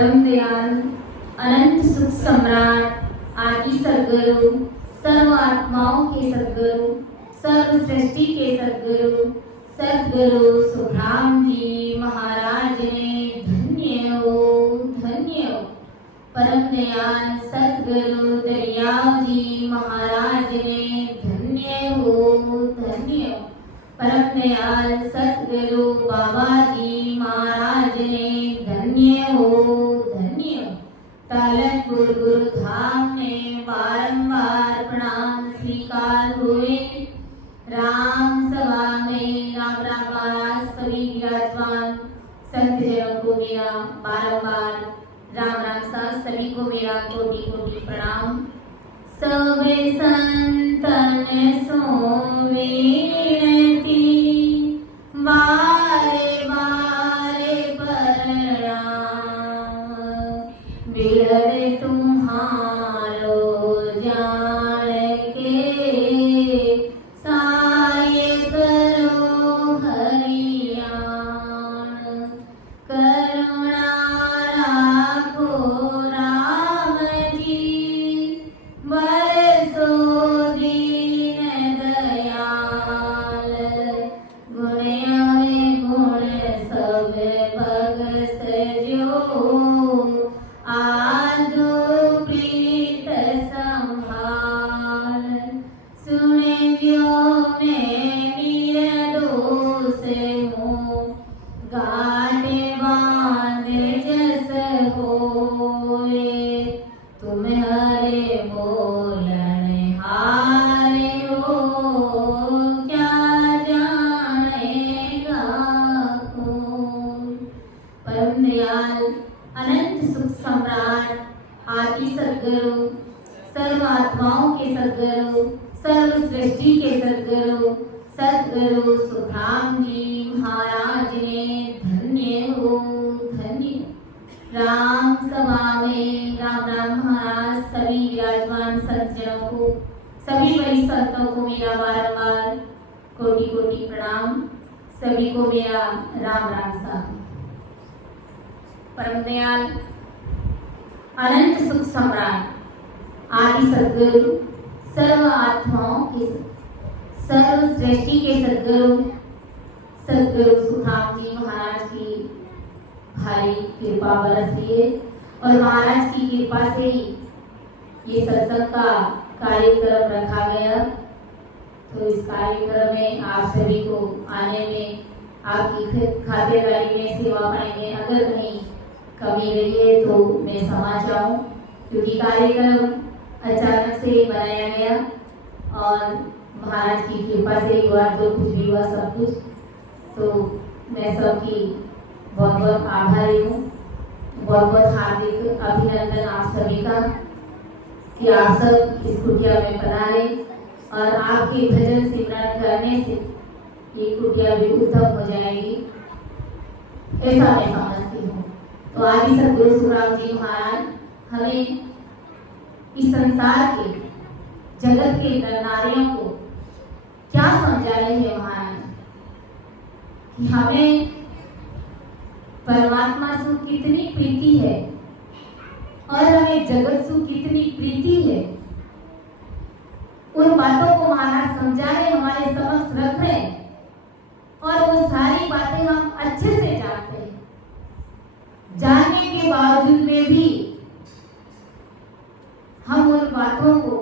परम दयाल अनंत सुख सम्राट आदि सद्गुरु, सर्व आत्माओं के सद्गुरु, सर्व सृष्टि के सद्गुरु, सद्गुरु सुखराम जी महाराज ने धन्य हो, धन्य हो। परम दयाल सद्गुरु दरियाव जी महाराज ने धन्य हो, धन्य हो। परम दयाल सद्गुरु बाबा जी महाराज ने धन्य हो, धन्य हो। तालतपुर गुरु धाम में बारंबार प्रणाम स्वीकार हुए। राम सभा में राम राम सभी विराजमान संत जनों को मेरा बारंबार राम राम सा, सभी को मेरा कोटि कोटि प्रणाम। सबे संतन सो विनती बारे बारे प्रणाम, बिरद तुम्हारो जान के साये करो हरियाण, करुणा राखो राम जी, बरसो दीन दयाल, गुण में गुण सब भगत जो, आदो प्रीत संभाल, सुने जो मैं निर्दोष हूँ, गाटे बांध जस होए, तुम हरे बोलन हारे हो, क्या जानेगा कोई। परम दयाल अनंत सुख सम्राट आदि सद्गुरु, सर्व आत्माओं के सद्गुरु, सर्व सृष्टि के सद्गुरु, सद्गुरु सुखराम जी महाराज ने धन्य हो, धन्य। राम सभा में राम राम महाराज सभी विराजमान संत जनों को, सभी बड़ी संतों को मेरा बारंबार कोटि कोटि प्रणाम, सभी को मेरा राम राम सा। परम दयाल अनंत सुख सम्राट आदि सद्गुरु, सर्व आत्माओं के, सर्व सृष्टि के सद्गुरु, सद्गुरु सुखराम जी महाराज की भारी कृपा बरसती है और महाराज की कृपा से ही ये सत्संग का कार्यक्रम रखा गया। तो इस कार्यक्रम में आप सभी को आने में, आपकी खातिरदारी में, सेवा पाएंगे। अगर कहीं कमी रही है तो मैं क्षमा चाहूँ, क्योंकि कार्यक्रम अचानक से बनाया गया और महाराज की कृपा से ही हुआ, जो कुछ भी हुआ सब कुछ। तो मैं सबकी बहुत बहुत आभारी हूँ, बहुत बहुत हार्दिक अभिनंदन आप सभी का कि आप सब इस कुटिया में पधारे और आपके भजन सिमरन करने से ये कुटिया भी उत्तम हो जाएगी, ऐसा मैं समझती हूँ। तो आदि सद्गुरु सुखराम जी महाराज हमें इस संसार के, जगत के नर नारियों को क्या समझा रहे हैं महाराज, कि हमें परमात्मा से कितनी प्रीति है और हमें जगत से कितनी प्रीति है। उन बातों को महाराज समझा रहे, हमारे समक्ष रख रहे और वो सारी बातें हम अच्छे से जानते हैं। जानने के बावजूद में भी हम उन बातों को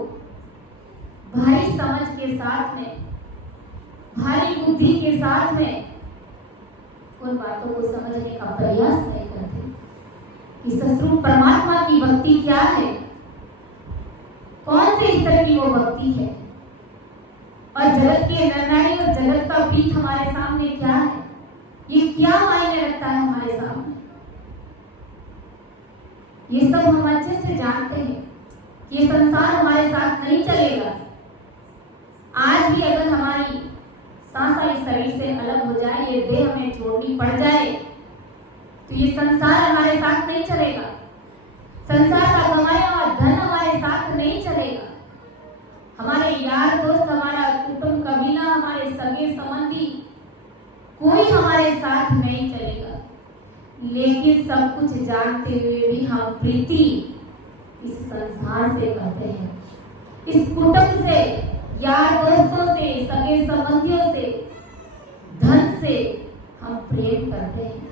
भारी समझ के साथ में, भारी बुद्धि के साथ में उन बातों को समझने का प्रयास नहीं करते कि सस्वरूप परमात्मा की भक्ति क्या है, कौन से स्तर की वो भक्ति है और जगत के निर्णय और जगत का प्रीत हमारे सामने क्या है, ये क्या मायने रखता है हमारे सामने। ये सब हम अच्छे से जानते हैं। ये संसार हमारे साथ नहीं चलेगा। आज भी अगर हमारी सांस इस शरीर से अलग हो जाए, ये देह हमें छोड़नी पड़ जाए, तो ये संसार हमारे साथ नहीं चलेगा। संसार का कमाया हुआ धन हमारे साथ नहीं चलेगा। हमारे यार दोस्त, हमारा कुटुंब कबीला, हमारे सगे संबंधी, कोई हमारे साथ नहीं चलेगा। लेकिन सब कुछ जानते हुए भी हम प्रीति इस संसार से करते हैं, इस कुटुंब से, यार दोस्तों से, सगे संबंधियों से, धन से हम प्रेम करते हैं।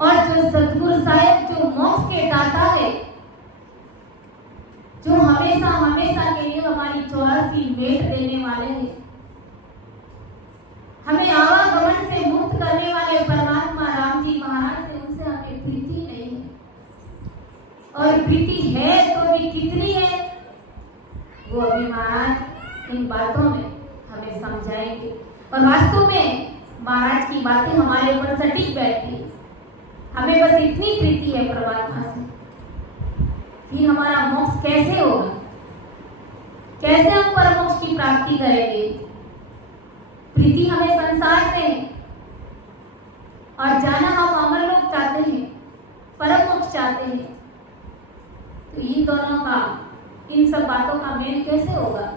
और जो सतगुरु साहिब जो मोक्ष के दाता है, जो हमेशा हमेशा के लिए हमारी 84 भेंट देने वाले हैं, हमें आवागमन से मुक्त करने वाले परमात्मा राम जी महाराज से, उनसे हमें प्रीति नहीं है। और प्रीति है तो भी कितनी है वो अभी महाराज इन बातों में हमें समझाएंगे। और वास्तव में महाराज की बातें हमारे ऊपर सटीक बैठती है। हमें बस इतनी प्रीति है परमात्मा से, फिर हमारा मोक्ष कैसे होगा, कैसे हम परम मोक्ष की प्राप्ति करेंगे। प्रीति हमें संसार से है और जाना हम अमर लोक चाहते हैं, परम मोक्ष चाहते हैं। तो इन दोनों का, इन सब बातों का मेल कैसे होगा?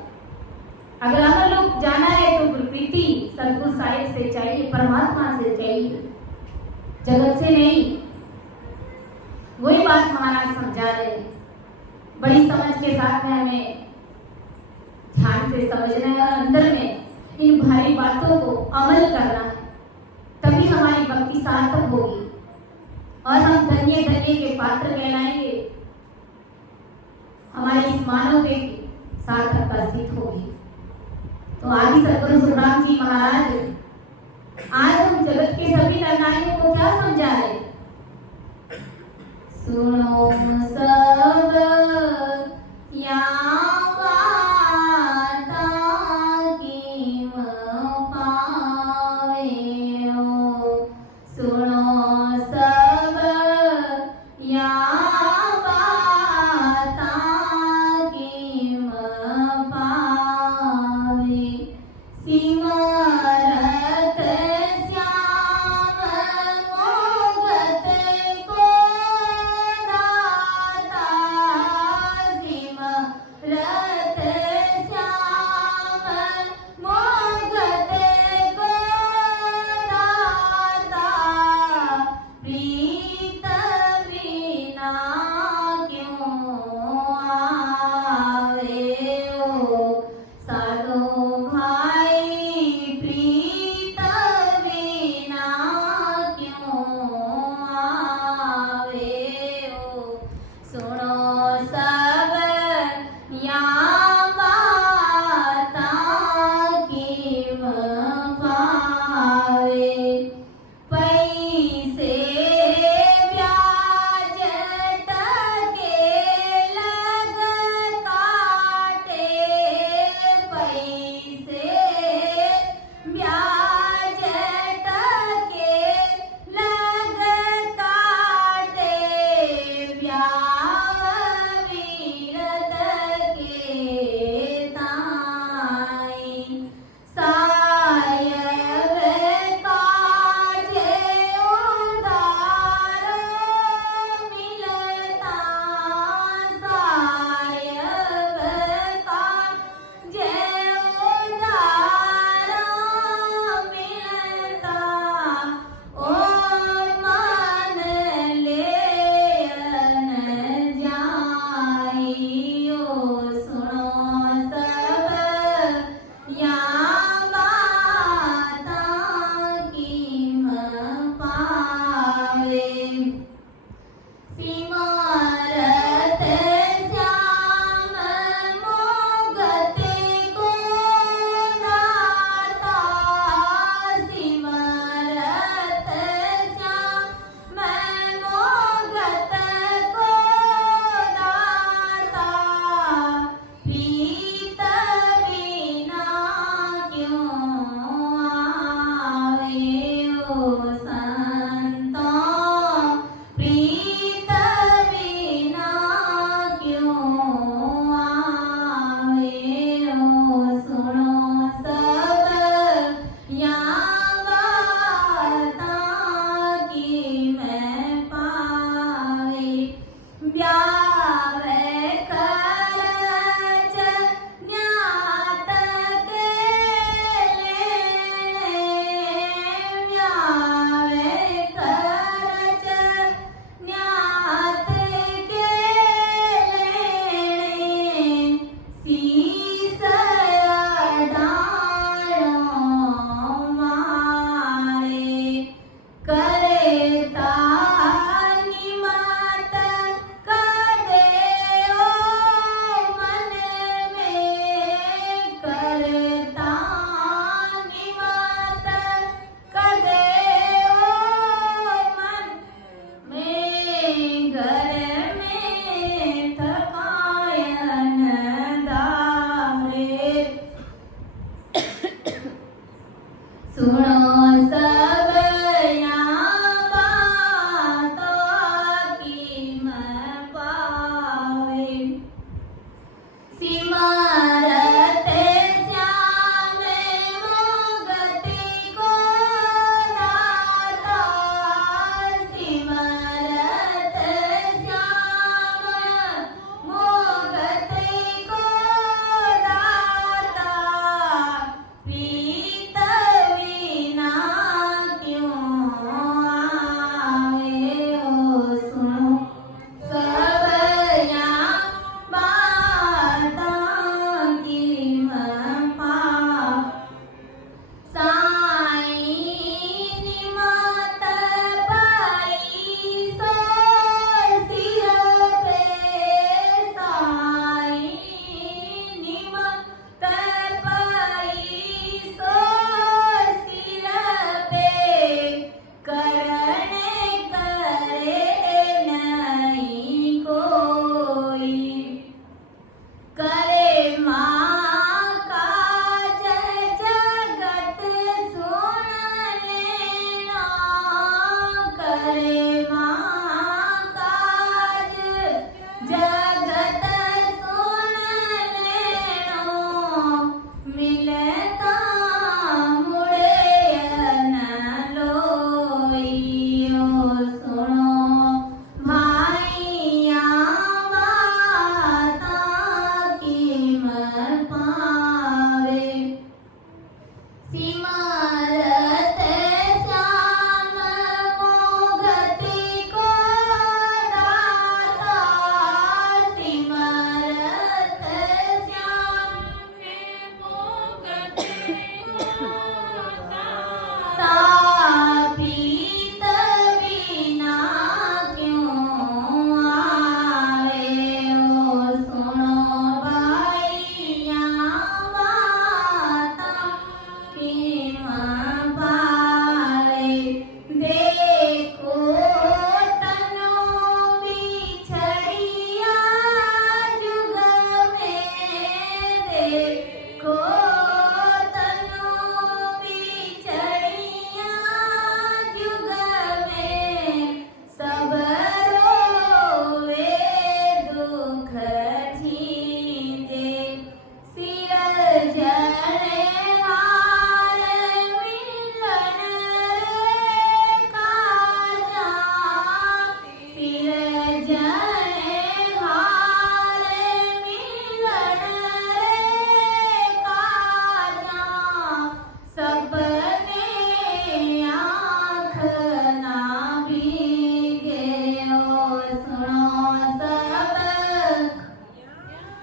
अगर अमर लोक जाना है तो प्रीति सतगुरु साहिब से चाहिए, परमात्मा से चाहिए, जगत से नहीं। वही बात हमारा समझा रहे हैं। बड़ी समझ के साथ में हमें ध्यान से समझना है और अंदर में इन भारी बातों को अमल करना है, तभी हमारी भक्ति सार्थक होगी और हम धन्य धन्य के पात्र कहलाएंगे। हमारी इस मानव देह की सार्थकता सिद्ध होगी। तो आदि सतगुरु सुखराम जी महाराज आज हम जगत के सभी नर नारियों को क्या समझा रहे? सुनो सब या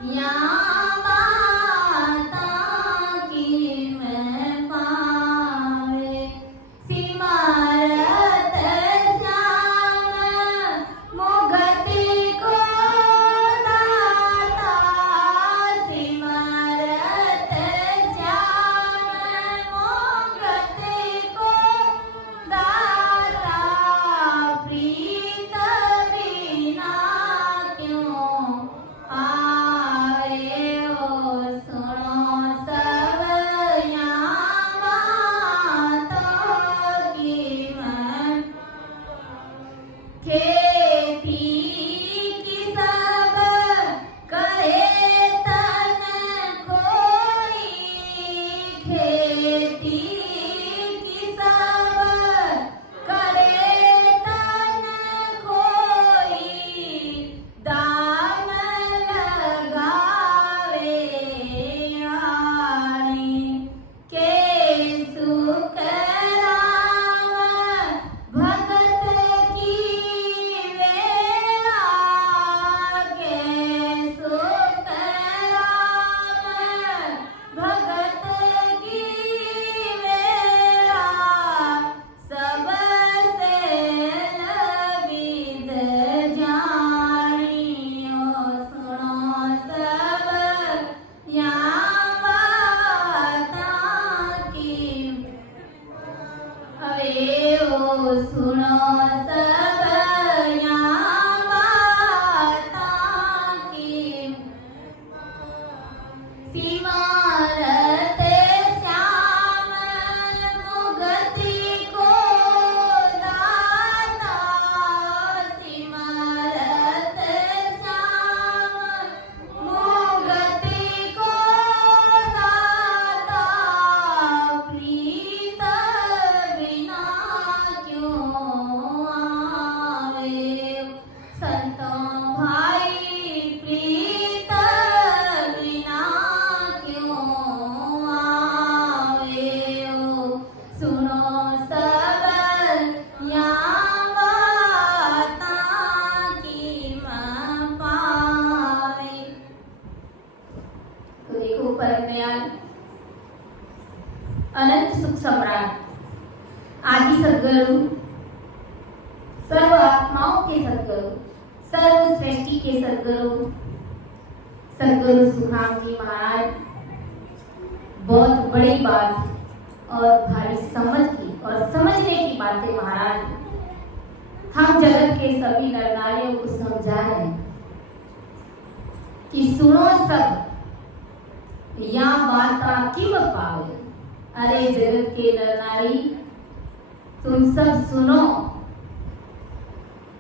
या माता की मैं पावे सिमरत श्याम मुगति को दाता सिमरत श्याम मुगति को दाता प्रीत बिना क्यों आए हो सुनो सब यहाँ माता की मैं खेती की सब करे तन कोई खेती की सब करे तन कोई दाम लगावे आने के सुख राम भगत की वेला के सुख राम भगत की वेला सबसे लविद जानियो सुनो सब यहाँ बाता की अरे ओ सुनो सब यहाँ बाता की सिमरत श्याम मुगति को दाता सिमरत श्याम मुगति को दाता प्रीत बिना क्यों आवे संतों भाई प्रीत बिना क्यों आवे ओ सुनो सब यहाँ बाता की मैं पावे। तो देखो परम दयाल अनंत सुख सम्राट आदि सद्गुरु सर्व आत्माओं के सद्गुरु सर्व सृष्टि के सद्गुरु सद्गुरु सुखाम जी महाराज बहुत बड़ी बात और भारी समझ की और समझने की बातें महाराज हम जगत के सभी नर नारियों को समझा रहे हैं कि सुनो सब या बाता किम पावे। अरे जगत के नर नारी तुम सब सुनो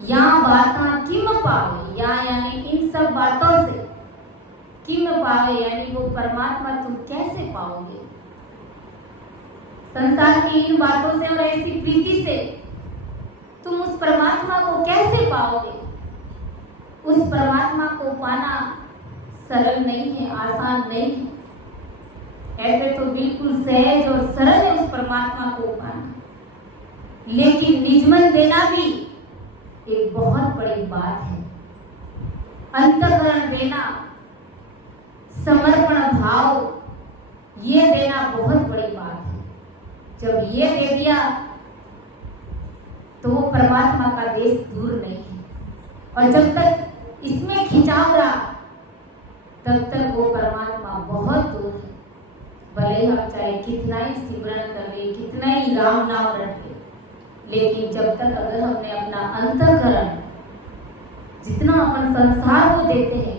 या बाता किम पावे या यानी इन सब बातों से किम पावे यानी वो परमात्मा तुम कैसे पाओगे। संसार की इन बातों से और ऐसी प्रीति से तुम उस परमात्मा को कैसे पाओगे। उस परमात्मा को पाना सरल नहीं है, आसान नहीं है। ऐसे तो बिल्कुल सहज और सरल है उस परमात्मा को पाना, लेकिन निजमन देना भी एक बहुत बड़ी बात है। अंतःकरण देना, समर्पण भाव ये देना बहुत बड़ी बात है। जब ये दे दिया तो वो परमात्मा का देश दूर नहीं है, और जब तक इसमें खिंचाव रहा तब तक वो परमात्मा बहुत दूर है। भले हम चाहे कितना ही सिमरन कर ले, कितना ही राम नाम रट ले, लेकिन जब तक अगर हमने अपना अंतःकरण जितना अपन संसार को देते हैं,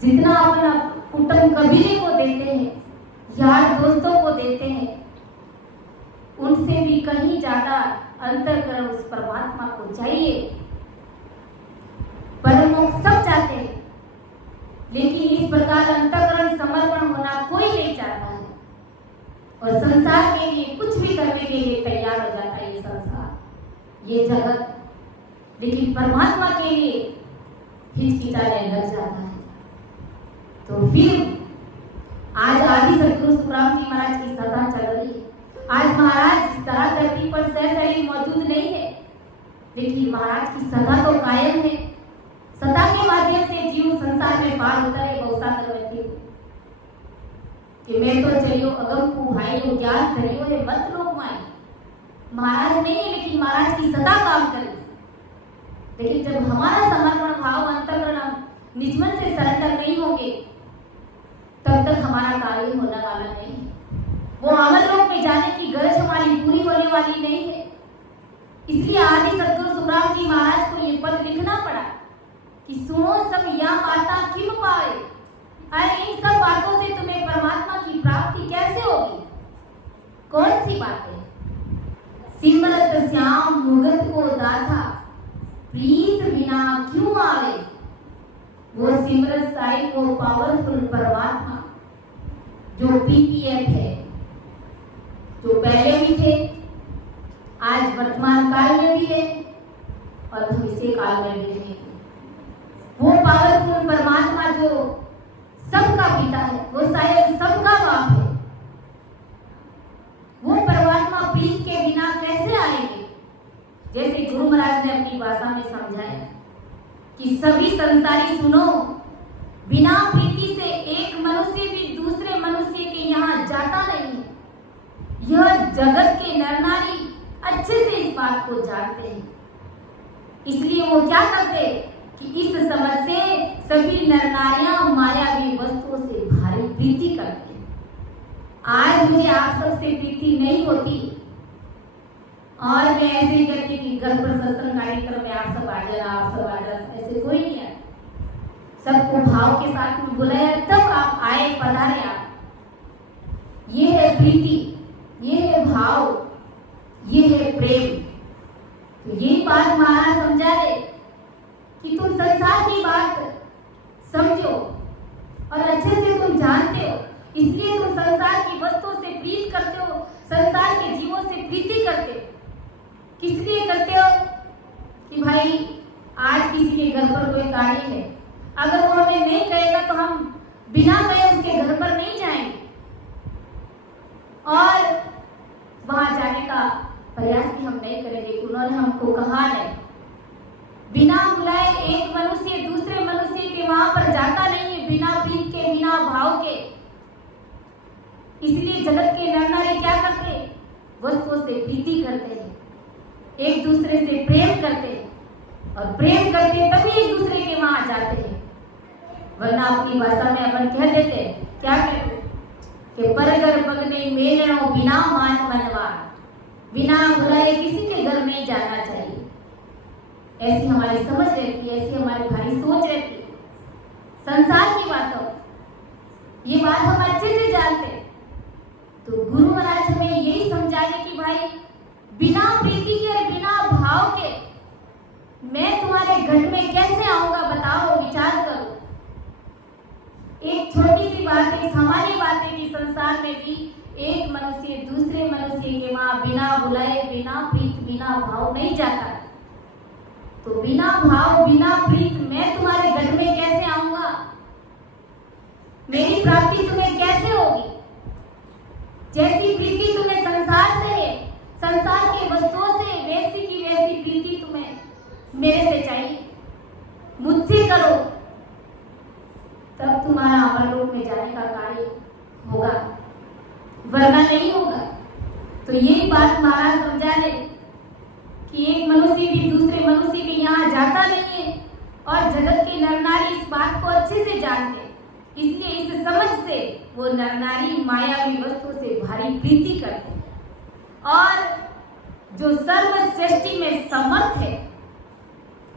जितना अपना कुटुंब कबीले को देते हैं, यार दोस्तों को देते हैं, उनसे भी कहीं ज्यादा अंतःकरण उस परमात्मा को चाहिए। परम मोक्ष सब चाहते हैं, लेकिन इस प्रकार अंतःकरण समर्पण होना कोई नहीं चाहता है, और संसार के लिए कुछ भी करने के लिए तैयार हो जाता है ये संसार, ये जगत, लेकिन परमात्मा के लिए हिचकिचाने लग जाता है। तो फिर आज आदि सद्गुरु सुखराम जी महाराज की सभा चल रही है। आज महाराज इस तरह धरती पर सहशरीर मौजूद नहीं है, लेकिन महाराज की सदा तो कायम है। सदा के माध्यम से जीव संसार में पार होता है। कि मैं तो चलियो अगम को भाई हो ज्ञान धरियो है मत लोक माई। महाराज नहीं है लेकिन महाराज की सदा काम करे। लेकिन जब हमारा समर्पण भाव अंतःकरण हम निजमन से सरेंडर नहीं होंगे तब तक हमारा कार्य होने वाला नहीं है। वो अमर लोक में जाने की गरज हमारी पूरी होने वाली नहीं है। इसलिए आदि सद्गुरु सुखराम जी महाराज को ये पद लिखना पड़ा कि सुनो सब या माता किम पाए। अरे इन सब बातों से तुम्हें परमात्मा की प्राप्ति कैसे होगी? कौन सी बातें? सिमरत श्याम मुगत को दाता प्रीत बिना क्यों आवे। वो सिमरत साई वो पावरफुल परमात्मा जो पीपीएफ है, जो पहले भी थे, आज वर्तमान काल में भी है और भविष्य काल में भी रहेंगे। वो पावरफुल परमात्मा जो सबका पिता है, वो शायद सबका बाप है। वो परमात्मा प्रीत के बिना कैसे आएंगे? जैसे गुरु महाराज ने अपनी भाषा में समझाया कि सभी संसारी सुनो, बिना प्रीति से एक मनुष्य भी दूसरे मनुष्य के यहाँ जाता नहीं है। यह जगत के नर नारी अच्छे से इस बात को जानते हैं। इसलिए वो क्या करते कि इस समझ से सभी नर नारियां मायावी वस्तुओं से भारी प्रीति करते हैं। आज मुझे आप सबसे प्रीति नहीं होती और मैं ऐसे ही कहती कि घर पर सत्संग कार्यक्रम में आप सब आ जाना, ऐसे कोई नहीं है। सबको भाव के साथ में बुलाया तब आप आए, पधारे आप। ये है प्रीति, ये है भाव, ये है प्रेम। तो ये बात महाराज समझा रहे कि तुम संसार की बात समझो और अच्छे से तुम जानते हो, इसलिए तुम संसार की वस्तुओं से प्रीत करते हो, संसार के जीवों से प्रीति करते हो। किस लिए करते हो? कि भाई आज किसी के घर पर कोई कार्य है, अगर वो हमें नहीं कहेगा तो हम बिना कहे उसके घर पर नहीं जाएंगे और वहां जाने का प्रयास भी हम नहीं करेंगे। उन्होंने हमको कहा नहीं, बिना बुलाए एक मनुष्य दूसरे मनुष्य के वहां पर जाता नहीं है, बिना प्रीत के, बिना भाव के। इसलिए जगत के नर नारी क्या करते? वस्तुओं से प्रीति करते हैं, एक दूसरे से प्रेम करते हैं और प्रेम करके तभी एक दूसरे के वहां जाते हैं। वरना अपनी भाषा में अपन कह देते, क्या कहते कि परगर पगने मेरे नो बिना मान मनवा, बिना बुलाए किसी के घर नहीं जाना चाहिए। ऐसी हमारी समझ रहती है, ऐसी हमारी भारी सोच रहती है संसार की बातों। ये बात हम अच्छे से जानते हैं। तो गुरु महाराज हमें यही समझाए कि भाई बिना प्रीति के और बिना भाव के मैं तुम्हारे घर में कैसे आऊंगा? बताओ, विचार करो। एक छोटी सी बात, एक सामान्य बात है कि संसार में भी एक मनुष्य दूसरे मनुष्य के वहां बिना बुलाए, बिना प्रीत, बिना भाव नहीं जाता। तो बिना भाव, बिना प्रीत मैं तुम्हारे घर में कैसे आऊंगा? मेरी प्राप्ति तुम्हें कैसे होगी? जैसी प्रीति तुम्हें संसार से है, संसार के वस्तुओं से, वैसी की वैसी प्रीति तुम्हें मेरे से चाहिए। मुझसे करो तब तुम्हारा अमरलोक में जाने का कार्य होगा, वरना नहीं होगा। तो यही बात महाराज समझा रहे कि एक मनुष्य भी दूसरे मनुष्य के यहाँ जाता नहीं है और जगत के नर नारी इस बात को अच्छे से जानते हैं। इसलिए इस समझ से वो नर नारी मायावी वस्तु से भारी प्रीति करते हैं और जो सर्व सृष्टि में समर्थ है,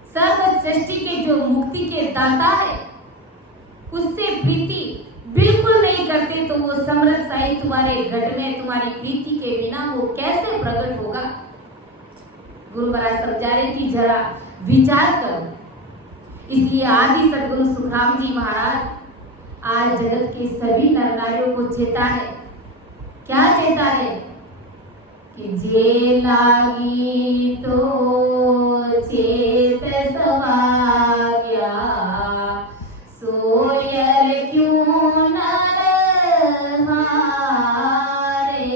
सर्व सृष्टि के जो मुक्ति के दाता है, उससे प्रीति बिल्कुल नहीं करते। तो वो समर्थ साई तुम्हारे घट में तुम्हारी प्रीति के बिना वो कैसे प्रकट होगा? गुरु महाराज समझा रहे कि जरा विचार करो। इसलिए आदि सद्गुरु सुखराम जी महाराज आज जगत के सभी नर नारियों को चेता है। क्या चेता है? कि जे लागी तो चेत सवाग्या, सोयर क्यों नर हारे।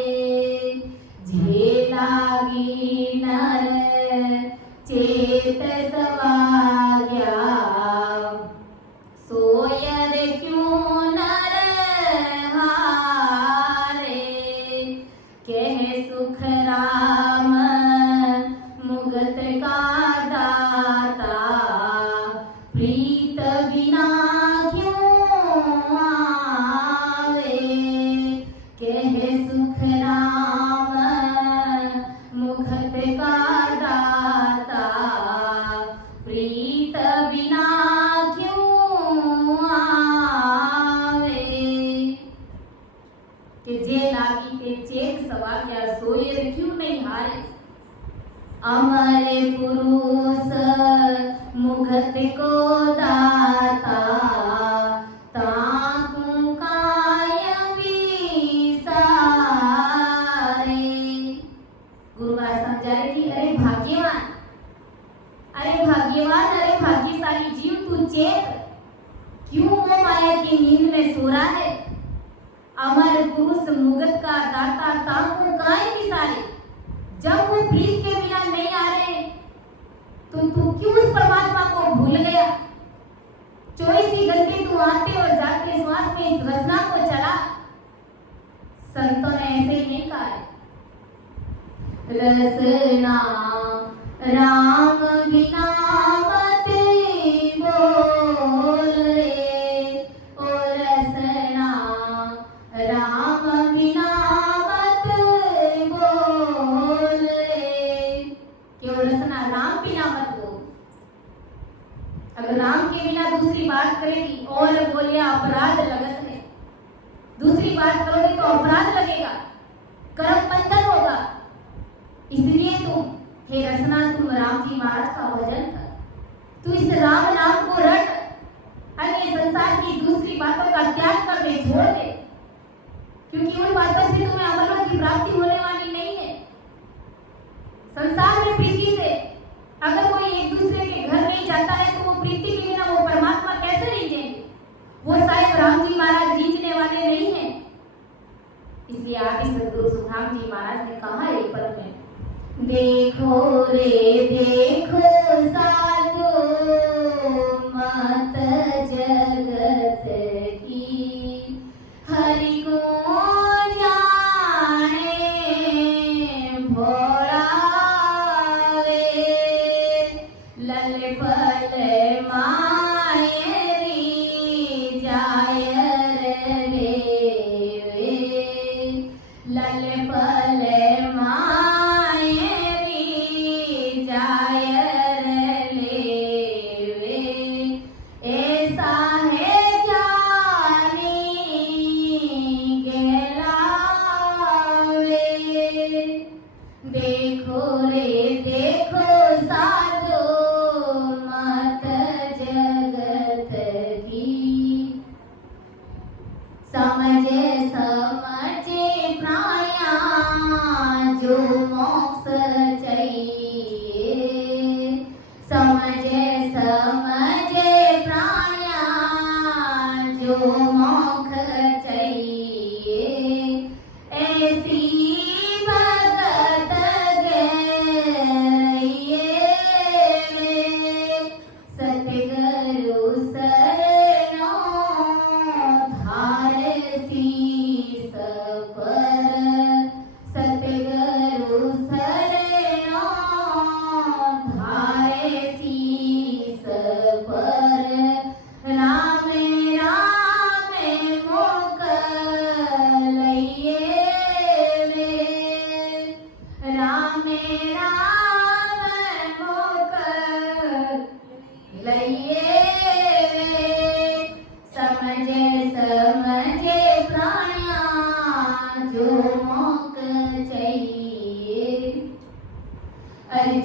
जे लागी नर चेत सवाग्या, सोयर क्यों नर हारे। अमर पुरुष मुगत को दाता ताकू काय विसारे। गुरु महाराज समझा रहे कि अरे भाग्यवान, अरे भाग्यशाली जीव, तू चेत, क्यों वो माया की नींद में सो रहा है। अमर पुरुष मुगत का दाता ताकू काय विसारे। जब वो प्रीत के बिना नहीं आ रहे तो तू क्यों उस परमात्मा को भूल गया। 24 घंटे तू आते और जाते श्वास में इस रचना को चला। संतों ने ऐसे ही नहीं कहा है, रसना राम बिना मत बोल रे, ओ रसना राम बिना मत बोल रे। क्यों रसना राम बिना मत बोल। अगर राम के बिना दूसरी बात करेगी और बोलिया अपराध लगत है, दूसरी बात करोगे तो अपराध लगेगा, कर्म बंधन होगा। इसलिए तुम हे रसना तुम राम जी महाराज का भजन कर, तू इस राम नाम को रट, अन्य संसार की दूसरी बातों का त्याग कर दे, छोड़ दे, क्योंकि उन बातों से तुम्हें अमरलोक की प्राप्ति होने वाली नहीं है। संसार में प्रीति से अगर कोई एक दूसरे के घर नहीं जाता है तो वो प्रीति के बिना वो परमात्मा कैसे रीझेंगे। वो साहेब राम जी महाराज रीझने वाले नहीं है। इसलिए आदि सदगुरु सुखराम जी महाराज ने कहा एक पद में, देखो रे देखो साधो मत जगत की, हरि को जाने भोला वे, लल पल मायरी जाय रे वे, लल पल देखो रे देखो साधो मत जगत की, समझे समझे प्राणिया जो मोक्ष चाहिए, समझे समझे प्राणिया जो मोक्ष चाहिए। ऐसी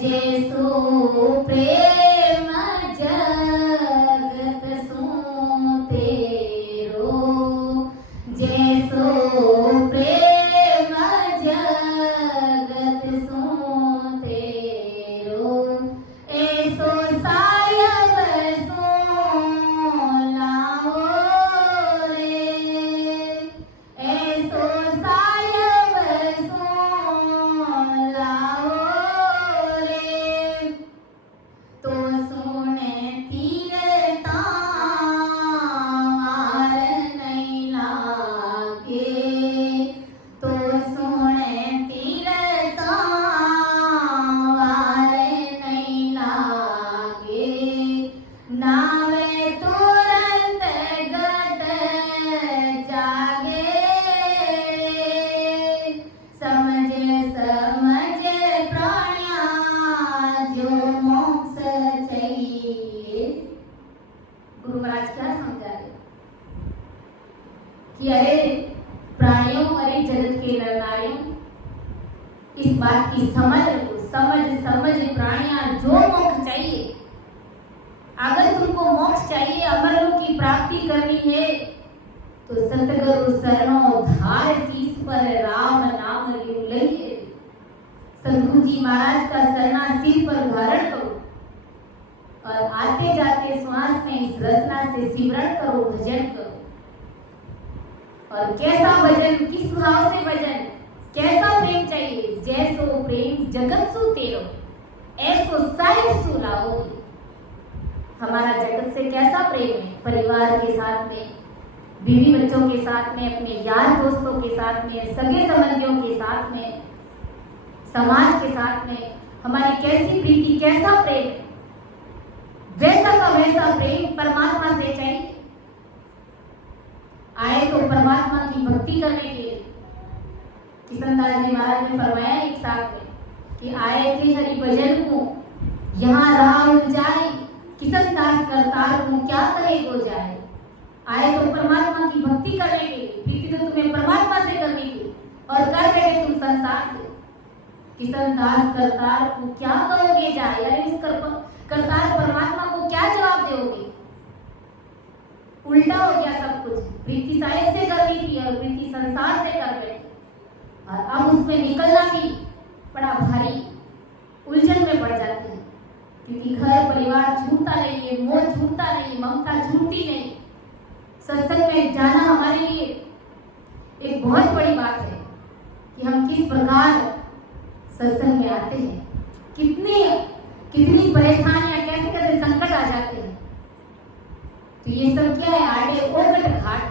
जैसो प्रेम जगत सो तेरो, जैसो प्रेम जगत सो तेरो, ऐसो सायब सो लाओ रे, ऐसो सायब सो लाओ रे। तो सुने तीरतार नहीं लागे, तो सुने तीरतार नहीं लागे, नावे तुरंत गट जागे। समझे समझे प्राणिया जो मोक्ष चाहिए। गुरु महाराज क्या समझा रहे कि अरे प्राणियों, अरे जगत के नर नारियों, इस बात की समझ रखो, समझ प्राणियां जो मोक्ष चाहिए, अगर तुमको मोक्ष चाहिए, अमरलोक की प्राप्ति करनी है, तो सतगुरु शरणों धार शीस पर राम नाम लियो लइए। सतगुरु जी महाराज का शरणा सिर पर धारण करो और आते जाते श्वास में इस रचना से सिमरण करो, भजन करो। और कैसा भजन, किस भाव से भजन, कैसा प्रेम चाहिए? जैसो प्रेम जगत सु तेरो, ऐसो साहिब सु लाओगे। हमारा जगत से कैसा प्रेम है? परिवार के साथ में, बीवी बच्चों के साथ में, अपने यार दोस्तों के साथ में, सगे संबंधियों के साथ में, समाज के साथ में हमारी कैसी प्रीति, कैसा प्रेम? वैसा का वैसा प्रेम परमात्मा से चाहिए। आए तो परमात्मा की भक्ति करने के लिए। किशनदास जी महाराज ने फरमाया एक साथ में कि आए थे हरि भजन को, यहाँ राम जाए, किशनदास करतार को क्या कहे गो जाए। आए तो परमात्मा की भक्ति करने के लिए, प्रीति तो तुम्हें परमात्मा से करनी थी और कर रहे तुम संसार से। किशनदास करतार को क्या कहोगे जाए, यानी इस करतार परमात्मा को क्या जवाब दोगे? उल्टा हो गया सब कुछ। प्रीति साहिब से करनी थी और प्रीति संसार से कर बैठे, और अब उसमें निकलना भी बड़ा भारी उलझन में पड़ जाते हैं, क्योंकि घर परिवार छूटता नहीं है, मोह छूटता नहीं, ममता छूटती नहीं। सत्संग में जाना हमारे लिए एक बहुत बड़ी बात है कि हम किस प्रकार सत्संग में आते हैं, कितनी परेशानियां, कैसे कैसे संकट आ जाते हैं। तो ये सब क्या है? आड़े ओकट घाट।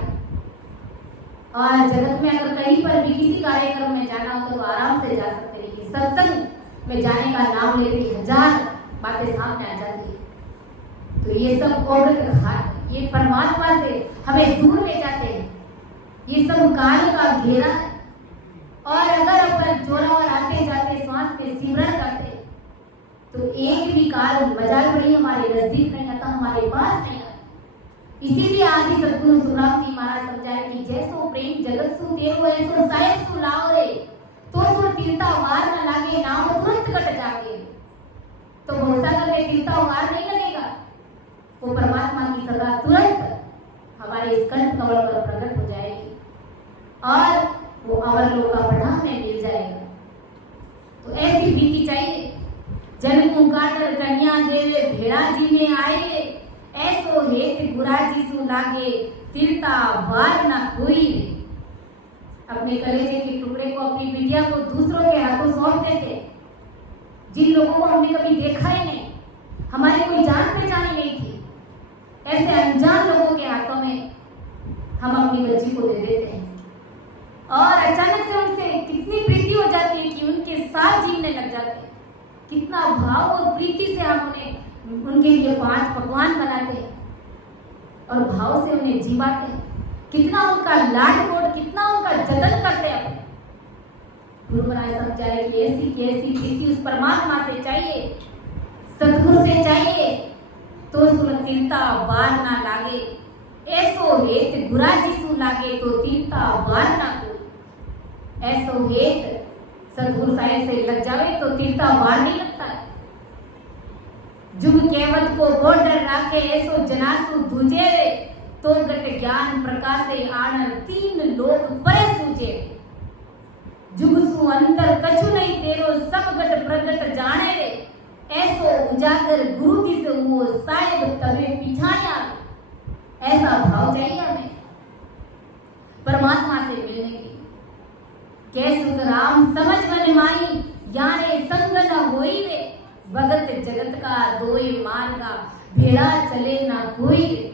और जगत में अगर कहीं पर भी किसी कार्यक्रम में जाना हो तो आराम से जा सकते हैं। सत्संग में जाने का नाम लेते ही 1000 बातें सामने आ जाती है। तो ये सब ओकट घाट, ये परमात्मा से हमें दूर ले जाते हैं। ये सब काल का घेरा है। और अगर अपन जोरावर आते जाते श्वास के सिमरण करते तो एक भी काल मजाल बड़ी हमारे नजदीक नहीं आता, हमारे पास नहीं आता। इसीलिए आदि सद्गुरु सुखराम जी महाराज समझाए कि जैसो प्रेम जगत सु तेरो, ऐसो साहिब सु लाओ रे, तो सुर तीर्था वार न लागे, नाम तुरंत कट जाके। तो भरोसा करके तीर्था वार नहीं लगेगा, वो परमात्मा की सदा तुरंत हमारे इस कंठ कमल पर प्रकट हो जाएगी और वो अमरलोक का पढ़ा में मिल जाएगा। तो ऐसी प्रीति चाहिए। जन को काटर कन्या देवे भेड़ा जी में आए, ऐसो हेत गुराजी सु लागे, तीर्था वार न कोई। अपने कलेजे के टुकड़े को, अपनी बिटिया को दूसरों के हाथों सौंप देते, जिन लोगों को हमने कभी देखा ही नहीं, हमारी कोई जान पहचान ही नहीं थी, ऐसे अनजान लोगों के हाथों में हम अपनी बच्ची को दे देते हैं। और अचानक से उनसे कितनी प्रीति हो जाती है कि उनके साथ जीने लग जाते हैं। कितना भाव और प्रीति से हम उन्हें, उनके लिए 5 पकवान बनाते हैं और भाव से उन्हें जीवाते हैं। कितना उनका लाड कोड, कितना उनका जतन करते हैं। गुरु महाराज समझाए कि ऐसी की ऐसी प्रीति उस परमात्मा से चाहिए, सतगुरु से चाहिए, तो सुन तीर्था वार ना लागे, ऐसो हेत गुराजी सु लागे, तो तीर्था वार ना कोई। ऐसो हेत सतगुरु साहिब से लग जावे तो तीर्था वार नहीं लगता है। जुग केवत को बॉर्डर राखे, ऐसो जनासु दूजे, तो गट ज्ञान प्रकाशे आनर 3 लोक परे सूझे। जुग सु अंतर कछु नहीं तेरो, सब गट प्रगट जाने रे, ऐसो उजागर गुरु दिस हुओ, साहिब तवे पिछाया। ऐसा भाव चाहिए हमें परमात्मा से मिलने की। कैसुक राम समझ मन माई, याने संग न होई रे, भगत जगत का दोई मार्गा, भेड़ा चले ना कोई रे।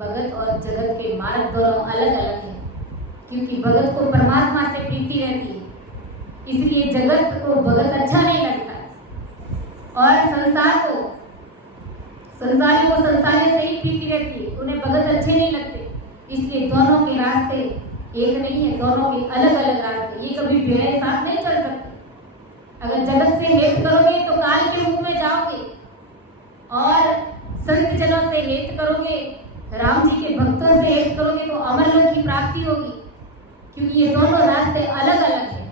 भगत और जगत के मार्ग दोनों अलग अलग हैं, क्योंकि भगत को परमात्मा से प्रीति रहती है, इसलिए जगत को भगत अच्छा नहीं लगता है, और संसारी को संसारी से ही प्रीति रहती है, उन्हें भगत अच्छे नहीं लगते। इसलिए दोनों के रास्ते एक नहीं है, दोनों के अलग अलग रास्ते। ये कभी भेड़े साथ नहीं चल सकते। अगर जगत से हेत करोगे तो काल के रूप में जाओगे, और संत जनों से हेत करोगे, राम जी के भक्तों से हेत करोगे तो अमरलोक की प्राप्ति होगी, क्योंकि ये दोनों रास्ते अलग अलग हैं।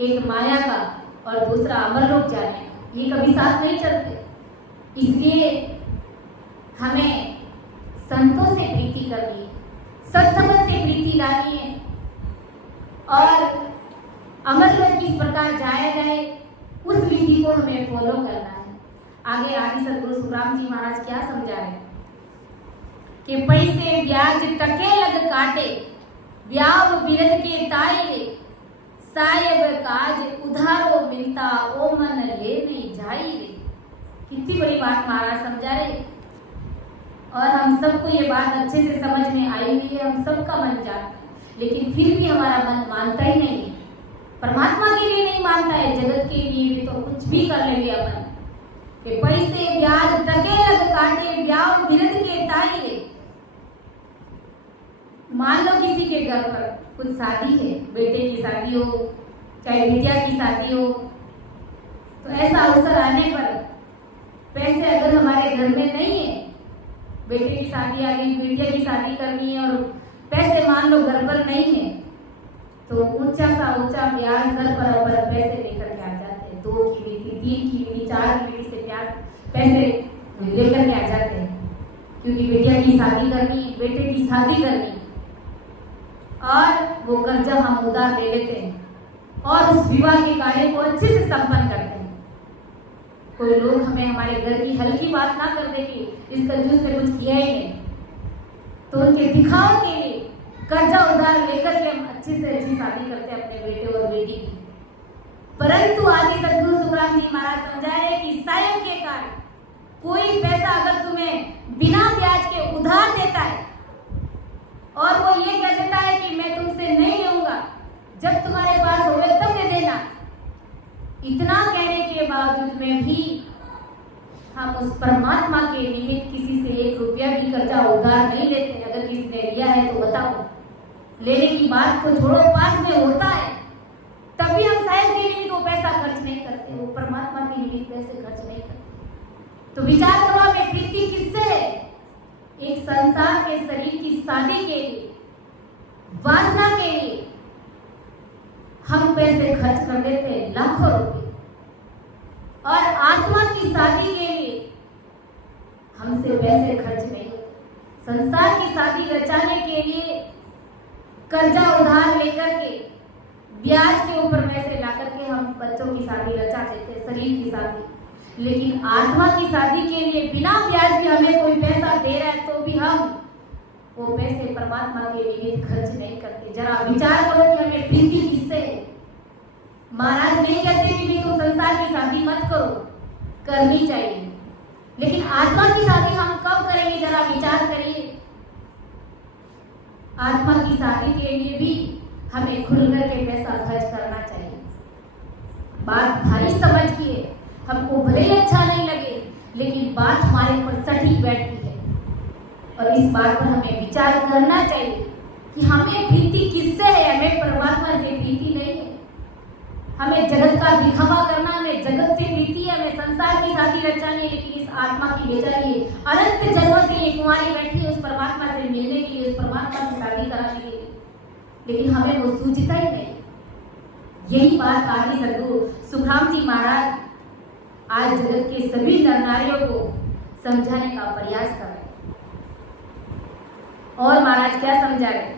एक माया का और दूसरा अमरलोक जाने का, ये कभी साथ नहीं चलते। इसलिए हमें संतों से प्रीति करनी है, सत्संग से प्रीति लानी है और अमरलोक किस प्रकार जाया जाए उस विधि को हमें फॉलो करना है। आगे आदि सदगुरु सुखराम जी महाराज क्या समझा रहे कि पैसे ब्याज टके लग काटे, ब्याव बिरद के ताये, साहेब काज उधारो मिलता, ओ मन ले नहीं जाई रे। कितनी बड़ी बात महाराज समझा रहे और हम सबको ये बात अच्छे से समझ में आई हुई है। हम सबका मन जानता है, लेकिन फिर भी हमारा मन मानता ही नहीं है। परमात्मा के लिए नहीं मानता है, जगत के लिए भी तो कुछ भी कर लेंगे अपन कि पैसे ब्याज टके लग काटे, ब्याव बिरद के ताये। मान लो किसी के घर पर कुछ शादी है, बेटे की शादी हो चाहे बिटिया की शादी हो, तो ऐसा अवसर आने पर पैसे अगर हमारे घर में नहीं है, बेटे की शादी आ गई, बिटिया की शादी करनी है और पैसे मान लो घर पर नहीं है, तो ऊंचा सा ऊंचा ब्याज घर पर पैसे लेकर के आ जाते हैं। 2 की बेटी, 3 की बेटी, 4 की बेटी से पैसे लेकर के आ जाते हैं, क्योंकि बेटिया की शादी करनी, बेटे की शादी करनी, और वो कर्जा हम उधार ले लेते हैं और उस विवाह के कार्य को अच्छे से संपन्न करते हैं। कोई लोग हमें हमारे घर की हल्की बात ना कर दे कि इस कंजूस ने कुछ किया ही नहीं, तो उनके दिखावे के लिए कर्जा उधार लेकर के हम अच्छी से अच्छी शादी करते हैं अपने बेटे और बेटी की। परंतु आदि सदगुरु सुखराम जी महाराज समझा रहे कि सायं के कारण कोई पैसा अगर तुम्हें बिना ब्याज के उधार देता है और वो ये कह देता है कि मैं तुमसे नहीं लूंगा, जब तुम्हारे पास होवे तब दे देना, इतना कहने के बावजूद में भी हम उस परमात्मा के निमित्त किसी से 1 रुपया भी कर्जा उधार नहीं लेते। अगर किसी ने लिया है तो बताओ, लेने की बात को छोड़ो, पास में होता है तभी हम शायद के निमित्त वो पैसा खर्च नहीं करते, वो परमात्मा के निमित्त पैसे खर्च नहीं करते। तो विचार करो हमें प्रीति किससे है? एक संसार के शरीर की शादी के लिए, वासना के लिए हम पैसे खर्च कर देते हैं लाखों रुपए, और आत्मा की शादी के लिए हमसे पैसे खर्च नहीं होते। संसार की शादी रचाने के लिए कर्जा उधार लेकर के ब्याज के ऊपर पैसे ला करके हम बच्चों की शादी रचा देते हैं, शरीर की शादी। लेकिन आत्मा की शादी के लिए बिना ब्याज भी हमें कोई पैसा दे रहा है तो भी हम वो पैसे परमात्मा के निमित्त खर्च नहीं करते। जरा विचार करो कि हमें प्रीति किससे है। महाराज नहीं कहते कि तुम संसार की शादी मत करो, करनी चाहिए, लेकिन आत्मा की शादी हम कब करेंगे? जरा विचार करिए। आत्मा की शादी के लिए भी हमें खुलकर के पैसा खर्च करना चाहिए। बात भारी समझ की है, हमको भले ही अच्छा नहीं लगे, लेकिन बात हमारे पर सटीक बैठती है और इस बात पर हमें विचार करना चाहिए कि हमें प्रीति किससे है। हमें परमात्मा से प्रीति नहीं है, हमें जगत का दिखावा करना, हमें जगत से प्रीति है, हमें संसार की शादी रचानी है। लेकिन इस आत्मा की बेचारी अनंत जन्मों से ये कुंवारी बैठी है उस परमात्मा से मिलने के लिए, उस परमात्मा से शादी कराने के लिए, लेकिन हमें वो सूझता ही नहीं। यही बात आदि सदगुरु सुखराम जी महाराज आज जगत के सभी नर नारियों को समझाने का प्रयास कर रहे हैं। और महाराज क्या समझा रहे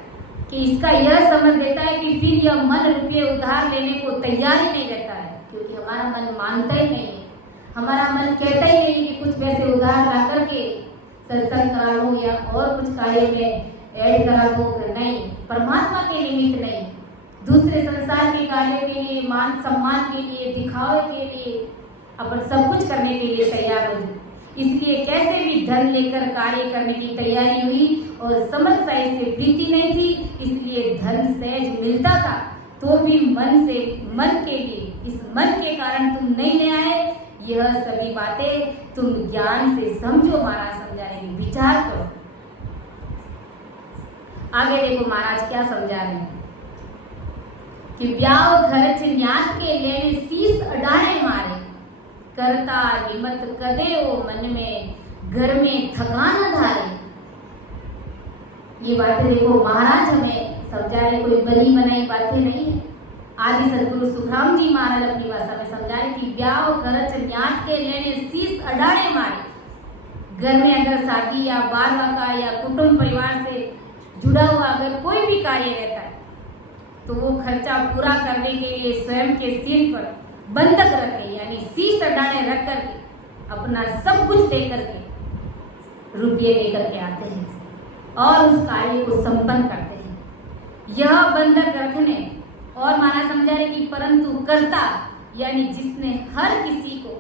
कि इसका यह समझ देता है कि फिर यह मन रुपये उधार लेने को तैयार ही नहीं रहता है, क्योंकि हमारा मन मानता ही नहीं है। हमारा मन कहता ही नहीं कि कुछ पैसे उधार ला करके सत्संग करा लो या और कुछ कार्य में ऐड करा दो। नहीं, परमात्मा के निमित्त नहीं, दूसरे संसार के कार्य के लिए, मान सम्मान के लिए, दिखावे के लिए अपन सब कुछ करने के लिए तैयार हो। इसलिए कैसे भी धन लेकर कार्य करने की तैयारी हुई और समझ साई से प्रीति नहीं थी, इसलिए धन सहज मिलता था तो भी मन के लिए, इस मन के कारण तुम नहीं ले आए। यह सभी बातें तुम ज्ञान से समझो। महाराज समझाएंगे, विचार करो। आगे देखो महाराज क्या समझा रहे हैं कि ब्याह खर्च न्यात के लिए शीश अडाने मारे, करता निमत कदे ओ मन में, घर में थकान धारे। ये बातें देखो महाराज हमें समझा रहे, कोई बनी बनाई बातें नहीं है। आदि सदगुरु सुखराम जी महाराज अपनी भाषा में समझाए कि ब्याह खर्च न्यात के लेने शीश अडाड़े मारे। घर में अगर शादी या बाल का या कुटुंब परिवार से जुड़ा हुआ अगर कोई भी कार्य रहता है तो वो खर्चा पूरा करने के लिए स्वयं के सिर पर बंधक रखे, यानी शीश अडाड़े रख करके अपना सब कुछ दे करके रुपये लेकर के आते हैं और उस कार्य को संपन्न करते हैं। यह बंधक रखने और माना समझा रहे कि परंतु कर्ता यानी जिसने हर किसी को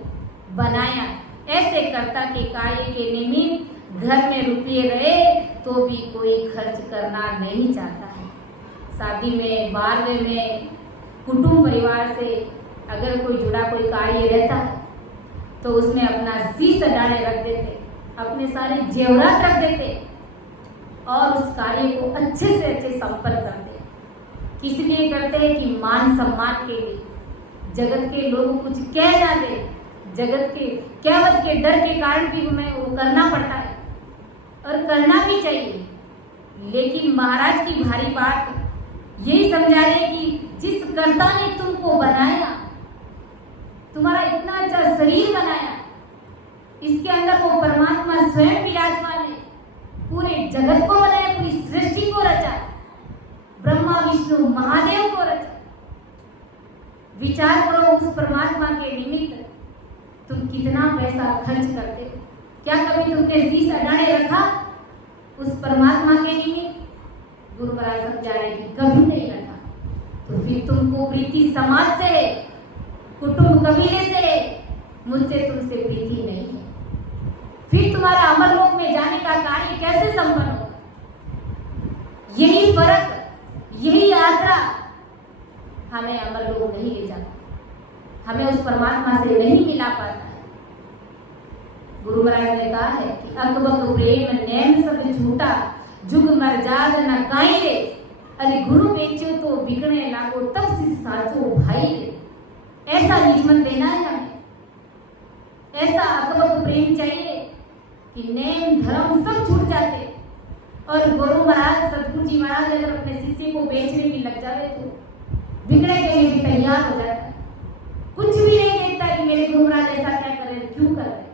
बनाया, ऐसे कर्ता के कार्य के निमित्त घर में रुपये रहे तो भी कोई खर्च करना नहीं चाहता है। शादी में, बारवे में, कुटुंब परिवार से अगर कोई जुड़ा कोई कार्य रहता है तो उसमें अपना शीश अडाड़े रख देते, अपने सारे जेवरात रख देते और उस कार्य को अच्छे से अच्छे संपन्न करते। किस लिए करते हैं कि मान सम्मान के लिए, जगत के लोग कुछ कह ना दे, जगत के कहवत के डर के कारण भी हमें वो करना पड़ता है और करना भी चाहिए। लेकिन महाराज की भारी बात यही समझा रहे कि जिस कर्ता ने तुमको बनाया, तुम्हारा इतना अच्छा शरीर बनाया, इसके अंदर वो परमात्मा स्वयं विराजमान है, पूरे जगत को बनाया, पूरी सृष्टि को रचा, ब्रह्मा विष्णु महादेव को रचा। विचार करो उस परमात्मा के निमित्त तुम कितना पैसा खर्च करते हो। क्या कभी तुमने शीश अडाड़े रखा उस परमात्मा के निमित्त? गुरु महाराज समझा रहे कि कभी नहीं रखा। तो फिर तुमको प्रीति समाज से, कुटुंब कबीले से, मुझसे तुमसे प्रीति नहीं है। फिर तुम्हारा अमरलोक में जाने का कार्य कैसे संपन्न होगा? यही फर्क, यही यात्रा हमें अमरलोक नहीं ले जाता, हमें उस परमात्मा से नहीं मिला पाता है। गुरु महाराज ने कहा है कि अकबक प्रेम नैन सब झूठा, जुग मर जाग न काई रे, अरे गुरु बेचो तो बिकने लागो तब से साचो भाई रे। ऐसा निजमन देना है हमें, ऐसा अकबक प्रेम चाहिए कि नेम धर्म सब छूट जाते और गुरु महाराज सदगुरु जी महाराज अगर अपने शिष्य को बेचने भी लग जाए तो बिगड़े के लिए भी तैयार हो जाता है। कुछ भी नहीं देखता कि मेरे गुरु महाराज ऐसा क्या कर रहे, क्यों कर रहे।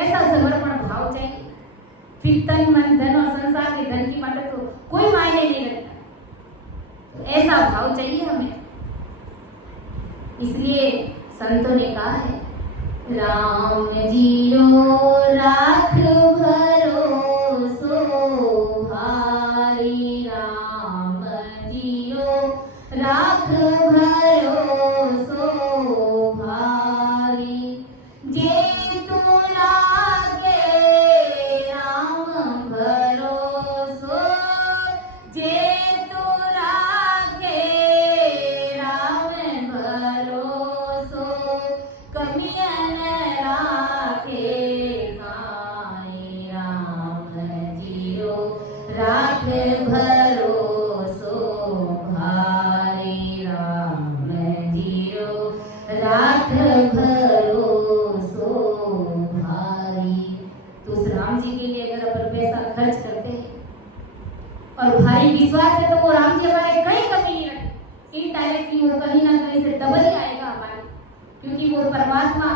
ऐसा समर्पण भाव चाहिए। फिर तन मन धन और संसार के धन की बात तो कोई मायने नहीं रखता। तो ऐसा भाव चाहिए हमें। इसलिए संतों ने कहा है, राम जीरो राख भरोसो भारी, राम जीरो राख भरोसो भारी, जे तू लागे राम भरोसो, जे तू लागे राम भरोसो, कमियन राखे काई, राम जीरो राख भरोसो भारी, राम जीरो राख भरोसो भारी। तो उस राम जी के लिए अगर अपन पैसा खर्च करते हैं और भारी विश्वास है तो वो राम जी हमारे कहीं कमी नहीं रखते। इनडायरेक्टली वो कहीं ना कहीं से डबल ही आएगा हमारे, क्योंकि वो परमात्मा,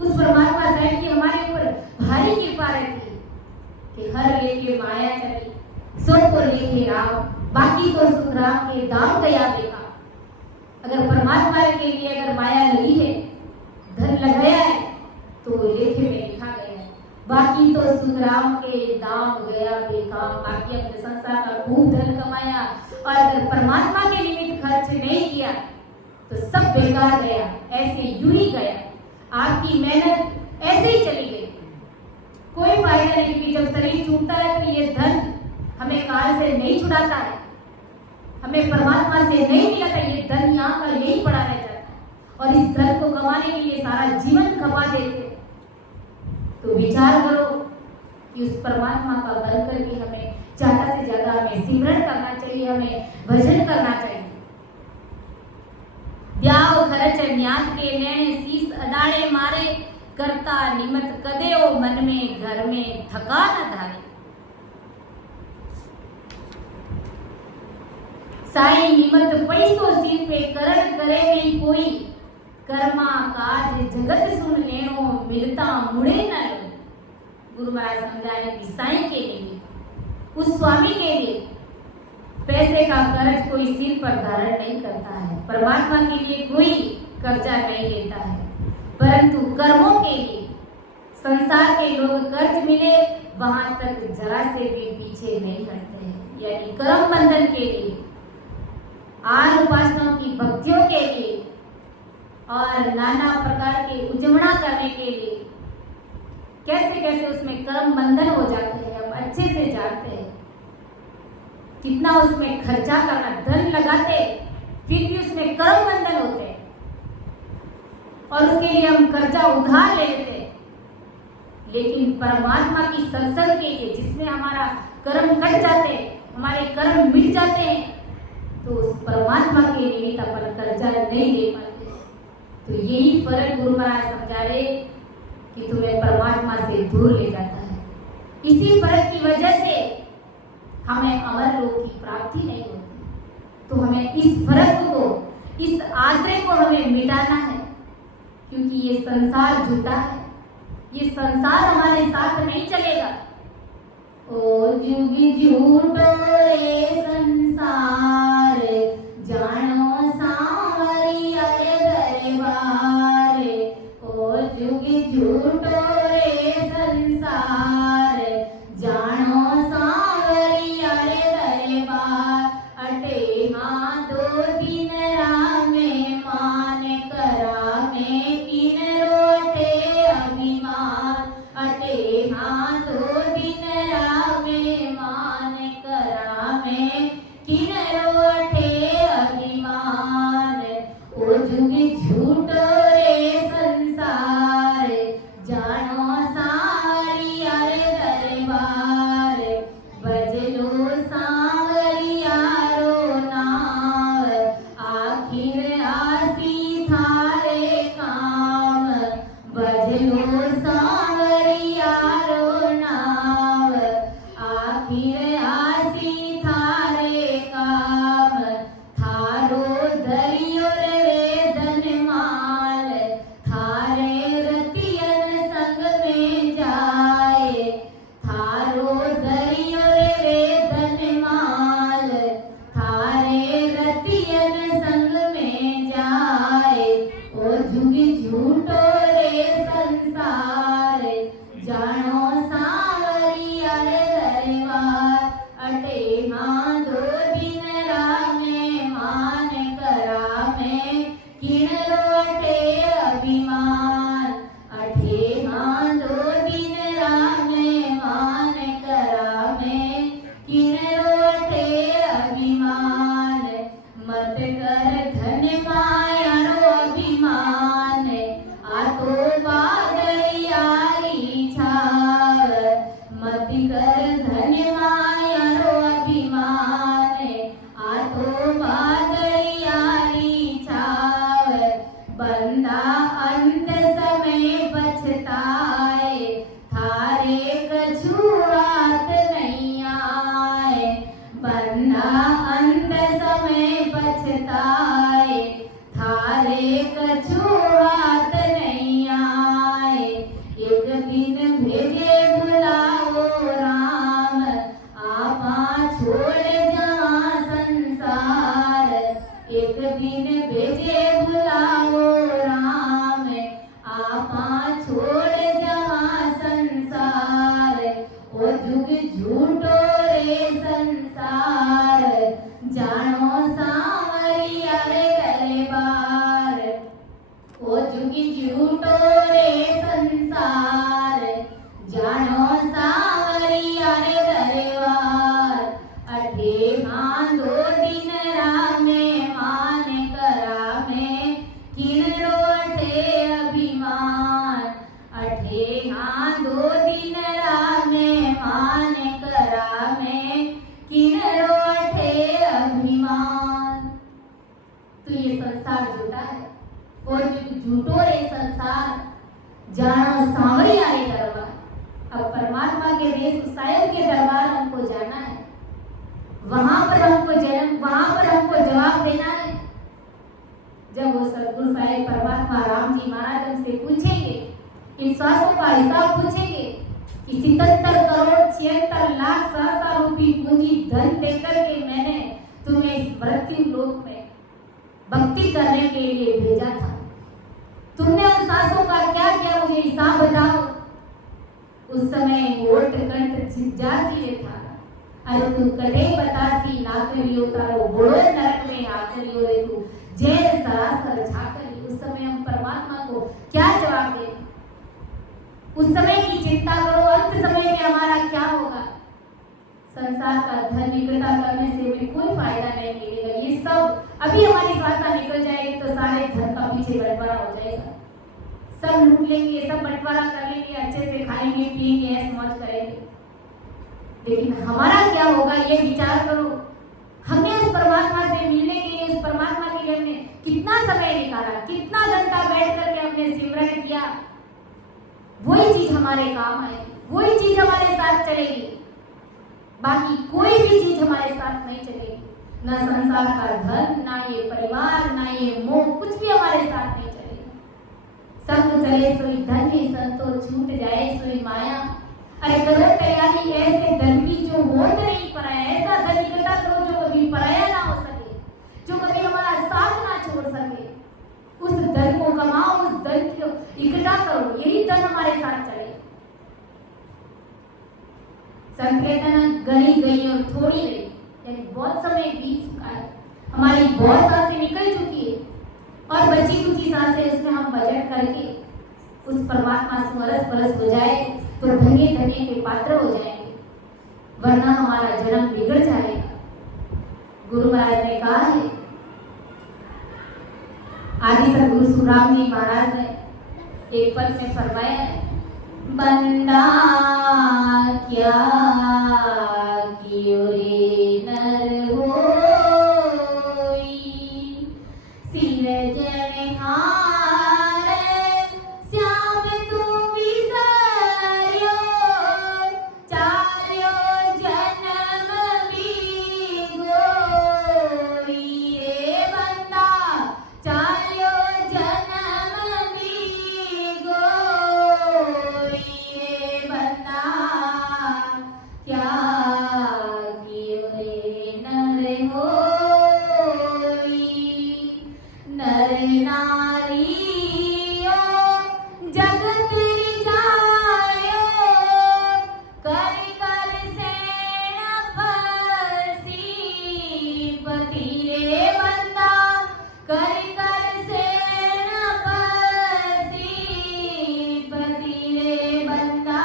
उस परमात्मा साइड की हमारे ऊपर भारी कृपा रहती है कि हर लेके माया चली, सब को लेके राम, बाकी तो सुख राम के दाम गया बेका। अगर परमात्मा के लिए अगर माया लगी है, धन लगाया है, तो वो लेखे में लिखा गया है, बाकी तो सुख राम के दाम गया बेका। बाकी अपने संसार का खूब धन कमाया और अगर परमात्मा के निमित्त खर्च नहीं किया तो सब बेकार गया, ऐसे यूं ही गया। आपकी मेहनत ऐसे ही चली गई, कोई फायदा नहीं। क्योंकि जब शरीर छूटता है तो ये धन हमें काल से नहीं छुड़ाता है, हमें परमात्मा से नहीं मिलता। ये धन यहाँ का यही पड़ा रह जाता है और इस धन को कमाने के लिए सारा जीवन खपा देते। तो विचार करो कि उस परमात्मा का बल करके हमें ज्यादा से ज्यादा हमें सिमरन करना चाहिए, हमें भजन करना चाहिए। ब्याह खर्च न्यात के लेने शीश अडाड़े मारे, करता निमत कदे ओ मन में घर में थका न धारे। साई निमत पैसो सिर पे करण करे नहीं कोई, कर्मा काज जगत सुन लेनो मिलता मुड़े न लो। गुरु महाराज समझाए कि साई के लिए, उस स्वामी के लिए पैसे का कर्ज कोई सिर पर धारण नहीं करता है, परमात्मा के लिए कोई कर्जा नहीं लेता है, परंतु कर्मों के लिए संसार के लोग कर्ज मिले वहां तक जरा से भी पीछे नहीं हटते हैं। यानी कर्म बंधन के लिए, आन उपासनाओं की भक्तियों के लिए और नाना प्रकार के उजमना करने के लिए कैसे कैसे उसमें कर्म बंधन हो जाते हैं। हम अच्छे से जानते हैं कितना उसमें खर्चा करना, धन लगाते फिर भी उसमें कर्म बंधन होते हैं और उसके लिए हम कर्जा उधार ले लेते हैं। लेकिन परमात्मा की सत्संग के लिए जिसमें हमारा कर्म कट जाते हैं, हमारे कर्म मिट जाते हैं, तो उस परमात्मा के निमित्त अपन कर्जा नहीं ले पाते। तो यही फर्क गुरु महाराज समझा रहे कि तुम्हें परमात्मा से दूर ले जाता है। इसी फर्क की वजह से हमें अमर लोक की प्राप्ति नहीं होती। तो हमें इस फर्क को, इस आग्रह को हमें मिटाना है, क्योंकि ये संसार झूठा है, ये संसार हमारे साथ नहीं चलेगा। ओ जुगी झूठो रे संसार, जानो सांवरिया रे दरबार। ओ जुगी झूठो रे संसार, जानो सांवरिया रे दरबार। अटे हाँ दो दिन रामे मान करा में किन रोटे अभिमान। अटे हाँ दो दिन रामे मान करा में किन रोटे अभिमान। ओ जुगी झूठो रे संसार, जानो सांवरिया रे दरबार। बजलो सांवरिया रो नाव, आखिर आसी थारे काम। बजलो सांवरिया रो नाव, आखिर आसी थारे काम। थारो दरियो रे धन माल, थारे रतियन संग में जाए। थारो दरियो रे धन माल, थारे रतियन संग में जाए। ओ जुगी झूठो रे संसार, जानो सांवरिया रे दरबार। अटे हाँ दो दिन रामे मान करा में किन रोटे अभिमान। अटे हाँ दो दिन रामे मान करा में किन रोटे अभिमान। मत कर धन माया रो अभिमान, आतो बादरियारी छाव। मत कर धन माया रो अभिमान, आतो बादरियारी छाव। बंदा अंत समय पछताए, थारे कछु बात नहीं आए। बंदा अंत समय पछताए, थारे कछु बात नहीं आए। एक दिन भेजे बुलाओ राम, आपा छोड़ जहाँ संसार। एक दिन भेजे बुलाओ राम, आपा छोड़ जहाँ संसार। ओ जुग झूठो रे संसार, जानो सांवरिया रे दरबार। ओ जुगी झूठो रे संसार, जानो सांवरिया रे दरबार। अठे हाँ दो दिन रामे मान करा में किन रोटे अभिमान। अठे हाँ दो दिन रामे मान करा में किन रोटे अभिमान। तो ये संसार झूठा है, और झूठो रे संसार, जानो सांवरिया रे दरबार। अब परमात्मा के देश साहेब के दरबार हमको जाना है, वहां पर हमको जन्म, वहां पर हमको जी महाराज हमसे पूछेंगे, इन श्वासों का हिसाब पूछेंगे कि 77 करोड़ 76 लाख सहस्रा रूपी पूंजी धन देकर के मैंने तुम्हें इस मृत्यु लोक में भक्ति करने के लिए भेजा था, तुमने उन सांसों का क्या किया, मुझे हिसाब बताओ। उस समय ओट कंठ जिज्ञासी था, अरे तू कटे बतासी नाकरियो तारो बड़ो नरक में आकरियो रे तू जेल सरासर झाकरी। उस समय हम परमात्मा को क्या जवाब दें? उस समय की चिंता करो, अंत समय में हमारा क्या होगा। संसार का धन इकट्ठा करने से भी कोई फायदा नहीं मिलेगा। ये सब अभी हमारी श्वासा निकल जाएगी तो सारे धन का पीछे बंटवारा हो जाएगा, सब लूट लेंगे, सब बंटवारा कर लेंगे, अच्छे से खाएंगे पिएंगे, ऐश मौज करेंगे। लेकिन हमारा क्या होगा ये विचार करो। हमने उस परमात्मा से मिलने के लिए, उस परमात्मा के लिए हमने कितना समय निकाला, कितना घंटा बैठ करके हमने सिमरन किया। वही चीज हमारे काम आएगी, वही चीज हमारे साथ चलेगी, बाकी कोई भी चीज हमारे साथ नहीं चलेगी। ना संसार का धन, ना ये परिवार, ना ये मोह, कुछ भी हमारे साथ नहीं चलेगा। संग चले सोई धन ही संतो छूट जाए सोई माया। अरे करो तैयारी ऐसे धन की जो होत नहीं पराया, ऐसा धन इकट्ठा करो जो कभी पराया ना हो सके, जो कभी हमारा साथ ना छोड़ सके। उस धन को कमाओ, उस धन को इकट्ठा करो, यही धन हमारे साथ चले। संकीर्तन गली गई और थोड़ी रही, यानी बहुत समय बीत चुका है, हमारी बहुत सांसें निकल चुकी है और बची कुची सांसें उसमें हम बजट करके उस परमात्मा से बरस बरस हो जाए तो धन्य धन्य के पात्र हो जाएंगे, वरना हमारा जन्म बिगड़ जाएगा। गुरु महाराज ने कहा है, आदि सदगुरु सुखराम जी महाराज ने एक पद में फरमाया है, बंदा क्या कियो रे नर होई, सिरजनहार श्याम तू बिसरियो, चार्यो जन्म भी गोई। ए बंदा चार्यो जन्म भी गोई, ए बंदा क्या कियो रे नर होई। नर नारियो जगत रिझायो, कर कर सेण फसी पति रे बंदा, कर कर सेण फसी पति रे बंदा,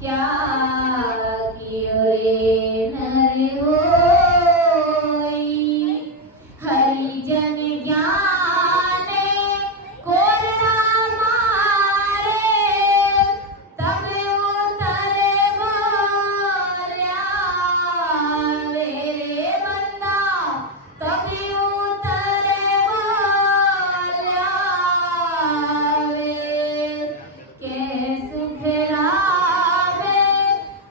क्या कियो रे नर होई। हरिजन ज्ञाने कोरड़ा मारे, तब उतर बोल्या रे बंदा, तब उतर बोल्या रे। के सुख लावे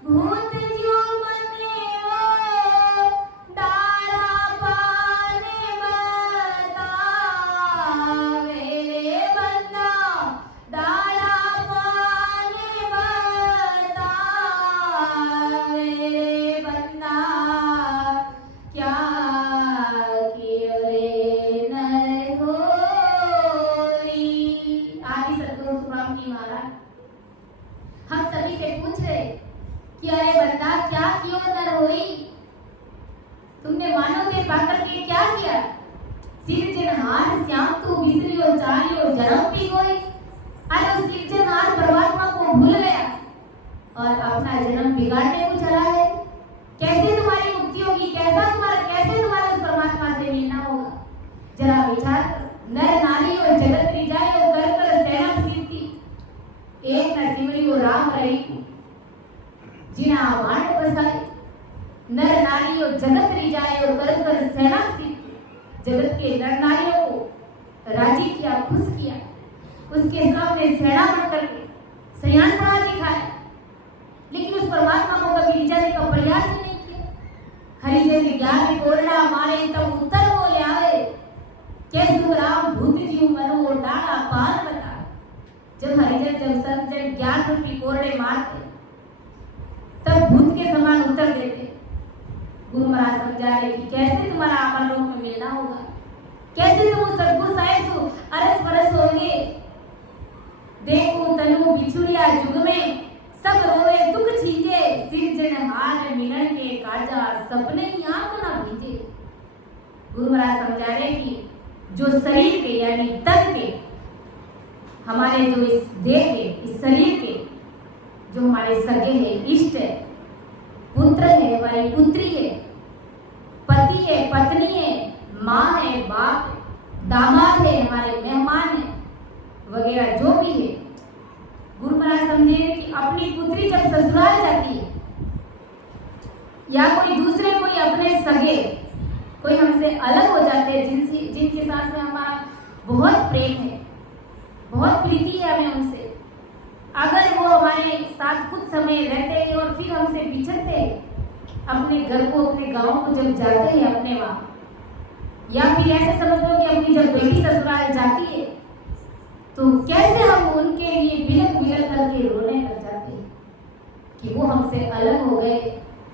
भूत जो बनेओ, डारा पाने बतावे रे बंदा, डारा पाने बतावे रे बंदा, क्या कियो रे नर होई। आदि सदगुरु सुखराम जी महाराज हम सभी से पूछ रहे कि अरे बंदा क्या कियो नर होई, तुमने मानव देह पाकर के क्या किया। सिरजनहार श्याम तू बिसरियो, चारियो जन्म भी गोई। अरे उस सिरजनहार परमात्मा को भूल गया और अपना जन्म बिगाड़ने को चला है। कैसे तुम्हारी मुक्ति होगी, कैसे तुम्हारा उस परमात्मा से मिलना होगा। जरा विचार करो। नर नारी और जगत रिझायो, कर कर सेना सिद्धि, एक न सिमरियो राम रही जिना वाण बसाई। नर नारी और जगत रिझायो, कर कर सेना सिद्धि, जगत के नर नारियों को राजी किया, खुश किया, उसके सामने सेना बन करके सयानपना दिखाया। लेकिन उस परमात्मा को कभी रिझाने का प्रयास भी नहीं किया। हरिजन ज्ञान कोरड़ा मारे तब उत्तर बोले आवे, के सुखराम भूत जीव मनो डाला जब हरिजन जब संत जन ज्ञान रूपी कोरडे मारते तब भूत के समान उत्तर देते। गुरु महाराज समझा रहे कि कैसे तुम्हारा अमर लोक में मिलना होगा, कैसे तुम सदगुरु साहिब सो अरस परस होगे। देखो तनु बिछुड़िया जुग में सब रोए दुख छीजे, सिरजनहार मिलन के काजा सपने आंख न भीजे। गुरु महाराज समझा रहे कि जो शरीर के यानी तन के हमारे जो इस देह के इस शरीर के जो हमारे सगे है, इष्ट है, पुत्र है, हमारी पुत्री है, पति है, पत्नी है, माँ है, बाप है, दामाद है, हमारे मेहमान है वगैरह जो भी है। गुरु महाराज समझे कि अपनी पुत्री जब ससुराल जाती है या कोई दूसरे कोई अपने सगे कोई हमसे अलग हो जाते हैं, जिनके साथ में हमारा बहुत प्रेम है, बहुत प्रीति है हमें उनसे, अगर वो हमारे साथ कुछ समय रहते हैं और फिर हमसे बिछड़ते हैं, अपने घर को अपने गांव को जब जाते हैं अपने वहाँ, या फिर ऐसे समझ लो कि अपनी जब बेटी ससुराल जाती है तो कैसे हम उनके लिए बिलक बिलक करके रोने लग जाते हैं कि वो हमसे अलग हो गए,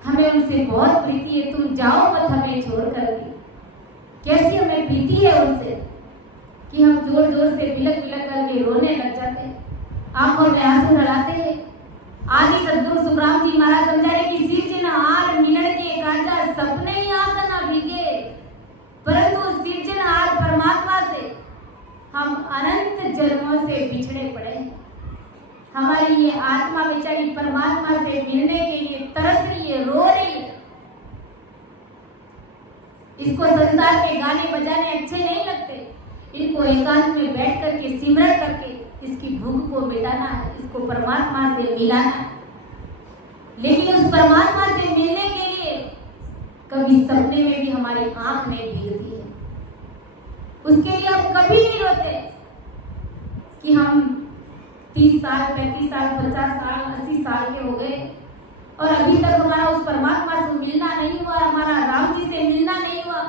हमें उनसे बहुत प्रीति है, तुम जाओ मत हमें छोड़ करके। कैसी हमें प्रीति है उनसे कि हम जोर जोर से बिलक बिलक करके रोने लग जाते हैं, आंखों में आंसू डलाते हैं। आदि सदगुरु सुखराम जी महाराज समझा रहे कि सिरजनहार मिलन के काजा सपने ही आंख न भीगे, परंतु सिरजनहार परमात्मा से हम अनंत जन्मों से बिछड़े पड़े हैं। हमारी ये आत्मा बेचारी परमात्मा से मिलने के लिए तरस रही है, रो रही है। इसको संसार के गाने बजाने अच्छे नहीं लगते, इनको एकांत में बैठ करके सिमरन करके इसकी भूख को मिटाना है, इसको परमात्मा से मिलाना है। लेकिन उस परमात्मा से मिलने के लिए कभी सपने में भी हमारी आंख नहीं भीगती है, उसके लिए हम कभी नहीं रोते कि हम 30 साल 35 साल 50 साल 80 साल के हो गए और अभी तक हमारा उस परमात्मा से मिलना नहीं हुआ, हमारा राम जी से मिलना नहीं हुआ।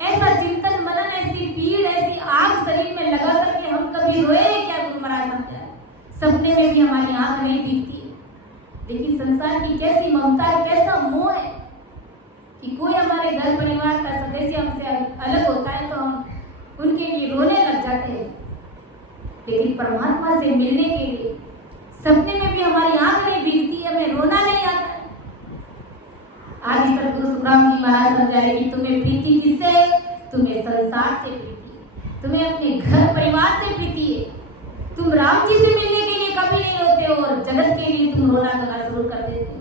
ऐसा चिंतन मनन, ऐसी पीड़, ऐसी आग शरीर में लगा करके हम कभी रोए क्या? गुरु महाराज समझाए सपने में भी हमारी आंख नहीं भीगती। लेकिन संसार की कैसी ममता, कैसा मोह है कि कोई हमारे घर परिवार का सदस्य हमसे अलग होता है तो हम उनके लिए रोने लग जाते हैं। लेकिन परमात्मा से मिलने के लिए सपने में भी हमारी आंख नहीं भीगती, हमें रोना नहीं आता। आदि सदगुरु सुखराम जी महाराज समझा रहे कि तुम्हें प्रीति किससे? तुम्हें संसार से प्रीति है, तुम्हें अपने घर परिवार से प्रीति है। तुम राम जी से मिलने के लिए कभी नहीं रोते हो और जगत के लिए तुम रोना धोना शुरू कर देते हो।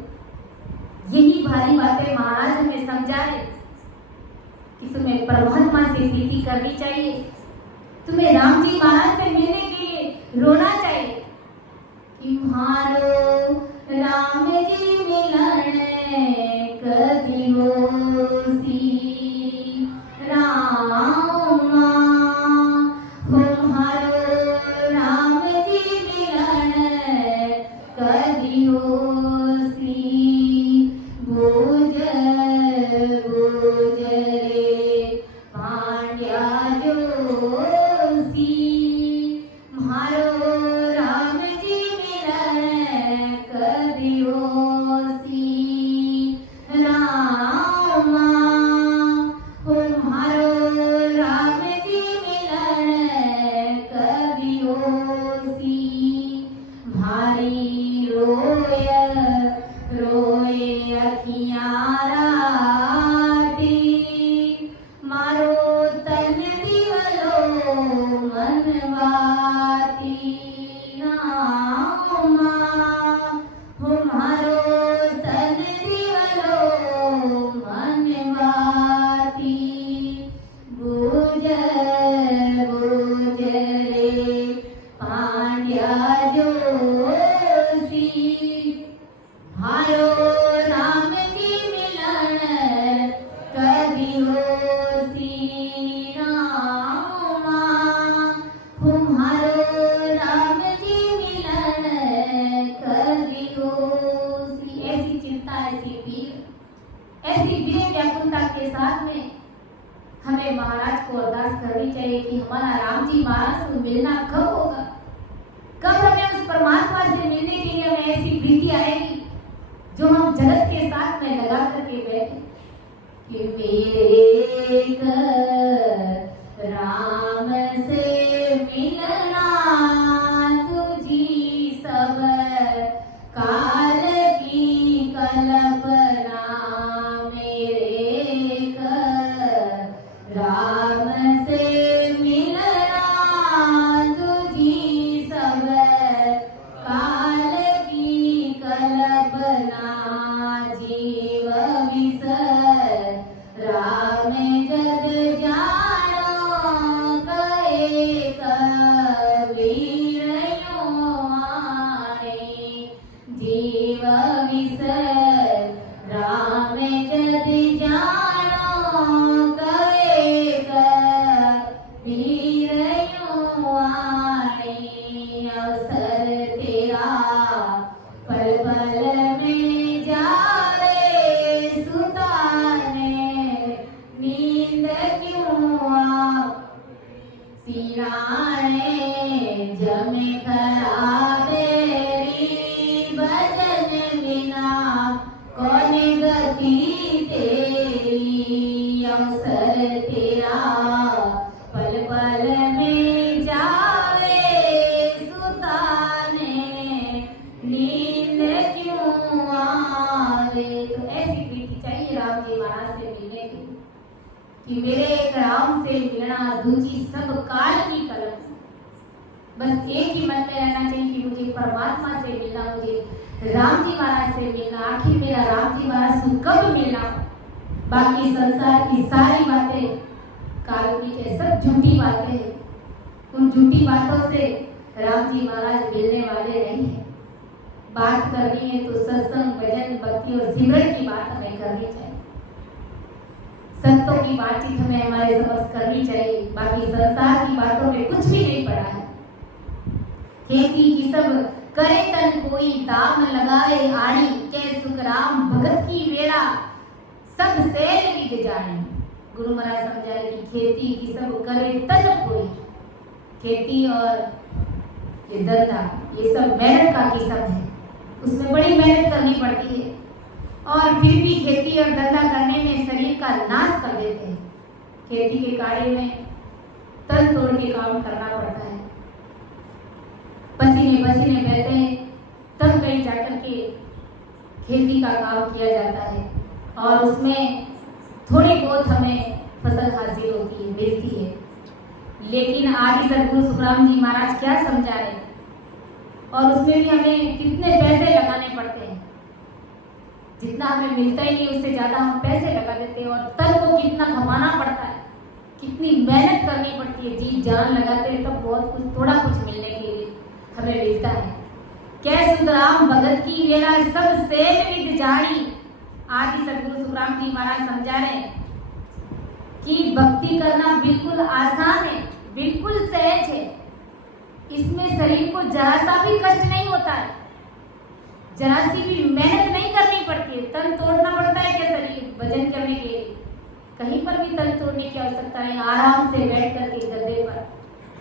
यही भारी बातें महाराज हमें समझा रहे कि तुम्हें परमात्मा से प्रीति करनी चाहिए, तुम्हें राम जी महाराज से मिलने के लिए रोना चाहिए कि म्हारो राम जी मिलन कदी होसी रामा, म्हारो राम जी मिलन कदी होसी बोझ बोझ रे पांड्या जोशी, म्हारो राम जी मिलन कदी होसी रामा, म्हारो राम जी मिलन कदी होसी भारी रोय रोए अखियाँ राती, मारो तन दिवलो मनवाती रामा, मारो तन दिवलो मनवाती बोझ बोझ रे पांड्या जोशी, म्हारो राम जी मिलन कदी होसी रामा, म्हारो राम जी मिलन कदी होसी। ऐसी चिंता, ऐसी पीर, ऐसी विरह व्याकुलता के साथ में हमें महाराज को अरदास करनी चाहिए कि हमारा राम जी महाराज से मिलना कब होगा, कब हमें उस परमात्मा से मिलने के लिए हमें ऐसी प्रीति आएगी जो हम जगत के साथ में लगा करके बैठे कि मेरे कर राम से मिलना तुझी सब काल की कल्पना, मेरे कर राम से मिलना तुझी सब काल की कल्पना, जीव विसर राम जग जानो कहे कबीर यूं आए, जीव विसर राम जग जानो कहे कबीर यूं आए, अवसर तेरा पल पल में जावे सुताने नींद क्यों आ, सिराने जमे खराबे भजन बिना कौन गति तेरी, अवसर तेरा पल पल में जावे सुताने नींद क्यों आवे। तो ऐसी प्रीति चाहिए राम जी महाराज से मिलने की कि मेरे एक राम से मिलना दूजी सब काल की कलम। बस एक ही मन में रहना चाहिए कि मुझे परमात्मा से मिलना, मुझे राम जी महाराज से मिलना। आखिर मेरा राम जी महाराज से कब मिलना? बाकी संसार की सारी बातें काल्पनिक है, सब झूठी बातें हैं। उन झूठी बातों से राम जी महाराज मिलने वाले नहीं है। बात करनी है तो सत्संग, भजन, भक्ति और सिमरन की बात हमें करनी चाहिए। संतों की बातचीत हमें हमारे समझ करनी चाहिए। बाकी संसार की बातों में कुछ भी नहीं पड़ा है। खेती की सब करे तन कोई, दाम लगाए आड़ी के सुख राम भगत की वेला सब सेल विद जाने। गुरु महाराज समझा रहे कि खेती की सब करे तन कोई, खेती और ये धंधा ये सब मेहनत का किस्म है, उसमें बड़ी मेहनत करनी पड़ती है और फिर भी खेती और धंधा करने में शरीर का नाश कर देते हैं। खेती के कार्य में तन तोड़ के काम करना पड़ता है, पसीने पसीने बहते हैं, तब कहीं जाकर के खेती का काम किया जाता है और उसमें थोड़ी बहुत हमें फसल हासिल होती है, मिलती है। लेकिन आदि सदगुरु सुखराम जी महाराज क्या समझा रहे, और उसमें भी हमें कितने पैसे लगाने पड़ते हैं। जितना हमें मिलता ही नहीं उससे ज्यादा हम पैसे लगा देते हैं और तन को कितना कमाना पड़ता है, कितनी मेहनत करनी पड़ती है, जी जान लगाते हैं तब बहुत कुछ थोड़ा कुछ मिलने के लिए हमें मिलता है। क्या सुखराम भगत की वेला सब सेल विद जानी। आदि सदगुरु सुखराम जी महाराज समझा रहे कि भक्ति करना बिल्कुल आसान है, बिल्कुल सहज है। इसमें शरीर को जरा सा भी कष्ट नहीं होता है, जरा सी भी मेहनत नहीं करनी पड़ती है। तन तोड़ना पड़ता है क्या शरीर भजन करने के लिए? कहीं पर भी तन तोड़ने की आवश्यकता नहीं। आराम से बैठ करके गद्दे पर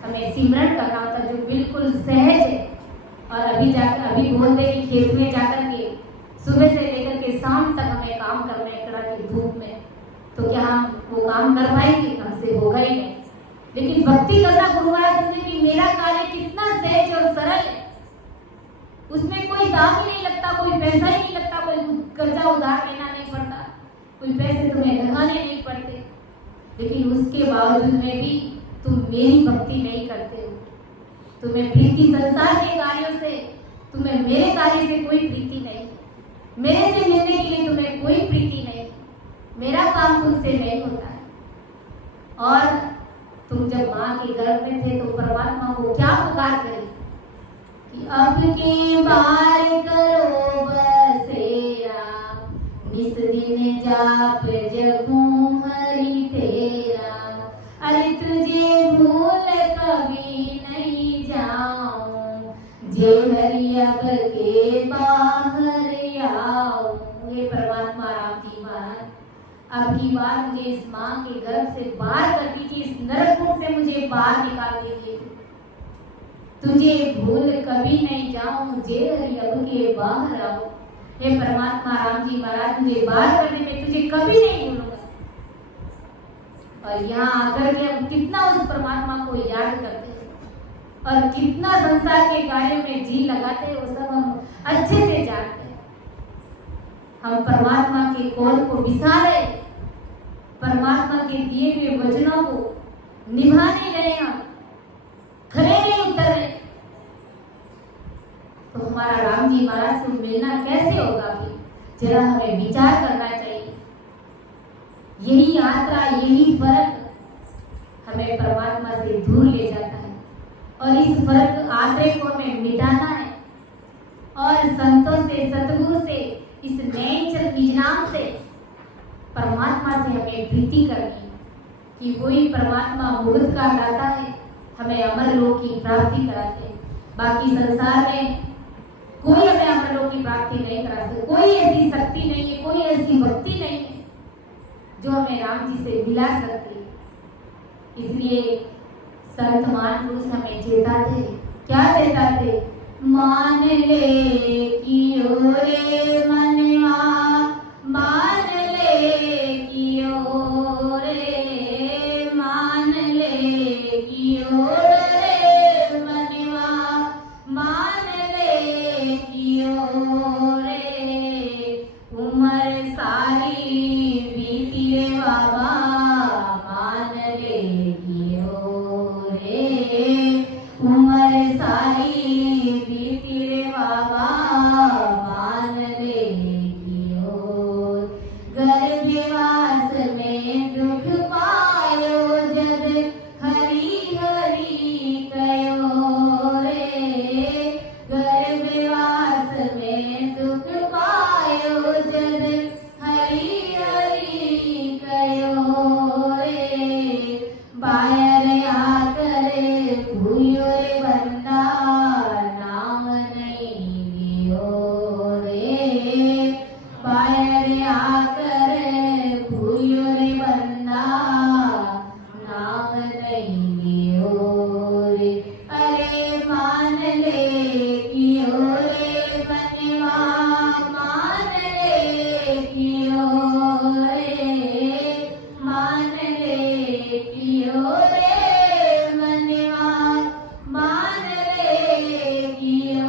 हमें सिमरन करना होता है जो बिल्कुल सहज है। और अभी बोलते कि खेत में जाकर के सुबह से लेकर के शाम तक हमें काम करना है कड़ा की धूप में, तो क्या हम वो काम कर पाएंगे? हमसे होगा ही नहीं। लेकिन भक्ति करना गुरु महाराज समझे कि मेरा कार्य कितना सहज और सरल है, उसमें कोई दाम ही नहीं लगता, कोई पैसा ही नहीं लगता, कोई कर्जा उधार लेना नहीं पड़ता, कोई पैसे तुम्हें लगाने नहीं पड़ते। लेकिन उसके बावजूद में भी तुम मेरी भक्ति नहीं करते हो। तुम्हें प्रीति संसार के कार्यों से, तुम्हें मेरे कार्य से कोई प्रीति नहीं, मेरे से मिलने के लिए तुम्हें कोई प्रीति नहीं, मेरा काम तुमसे नहीं होता है। और तुम जब माँ के गर्भ में थे तो परमात्मा को क्या पुकार करे कि अब के बार करो बसेरा, निस दिन जाप जगूं हरि तेरा। अरे तुझे भूल कभी नहीं जाऊं, जे हरि अब के बाहर आओ। ये परमात्मा राम जी महाराज अब की बार मुझे इस माँ के गर्भ से बाहर कर दीजिए, इस नरक कुंड से मुझे बाहर निकाल दीजिए। तुझे भूल कभी नहीं जाऊं, जेल अब के बाहर आओ। हे परमात्मा राम जी महाराज, मुझे बाहर करने में तुझे कभी नहीं भूलूंगा। और यहाँ आकर के हम कितना उस परमात्मा को याद करते हैं और कितना संसार के कार्यों में जी लगाते हैं, वो सब हम अच्छे से जानते हैं। हम परमात्मा के कौल को विसारे, परमात्मा के दिए हुए वचनों को निभाने गए, हम खड़े नहीं उतरे, तो हमारा राम जी महाराज से मिलना कैसे होगा? भी जरा हमें विचार करना चाहिए। यही यात्रा, यही फर्क हमें परमात्मा से दूर ले जाता है और इस फर्क आते को हमें मिटाना है और संतों से, सतगुरु से, इस नए निजाम से, परमात्मा से हमें प्रीति करनी कि वही परमात्मा मुक्त का दाता है, हमें अमर लोक की प्राप्ति कराते हैं। बाकी संसार में कोई हमें अमर लोक की प्राप्ति नहीं करा सकता, कोई ऐसी शक्ति नहीं है, कोई ऐसी भक्ति नहीं है जो हमें राम जी से मिला सकती है। इसलिए संत महापुरुष हमें चेताते, क्या चेताते? मान ले कि रे मनवा, मान ले कि रे, मान ले कि रे मनवा, मान ले कि रे, उम्र सारी बीती रे बाबा, मान ले कि रे, उम्र सारी बीती रे बाबा, मान ले कि गर्भवास में दुख पायो जद, हरि हरि कयो रे, गर्भवास में दुख पायो जद, हरि हरि कयो रे, बायर आकर भूयो रे बंदा, नाम नहीं लियो रे, बायर आकर भूयो रे बंदा, नाम नहीं लियो रे। अरे मान ले कि रे मनवा, मान ले कि रे, मान ले कि रे मनवा, मान ले कि रे,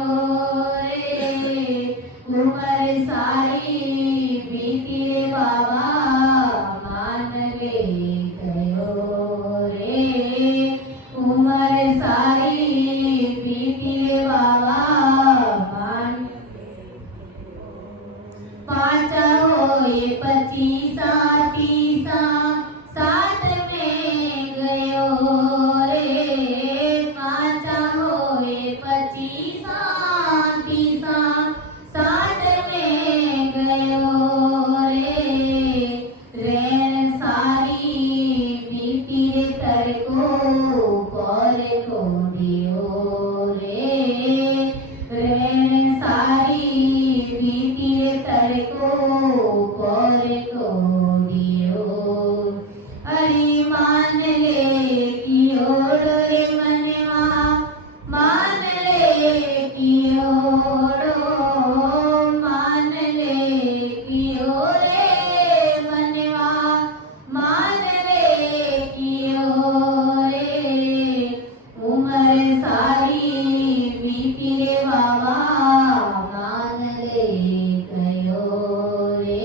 उम्र सारी बीती रे बाबा, मान ले कयो रे, उम्र सारी बीती रे बाबा, मान। पाँचा होए 25 तीसा, 60 में गयो रे, पाँचा होए 25 तीसा, 60 में गयो रे, रैन सारी बीती रे तर को, कौर को दियो रे, रैन सारी बीती रे तर को, कौर को दियो। अरे मान ले कि रे मनवा, मान ले कि मान ले कि रे मनवा, मान ले कि रे, उम्र सारी बीती रे बाबा, मान ले कयो रे,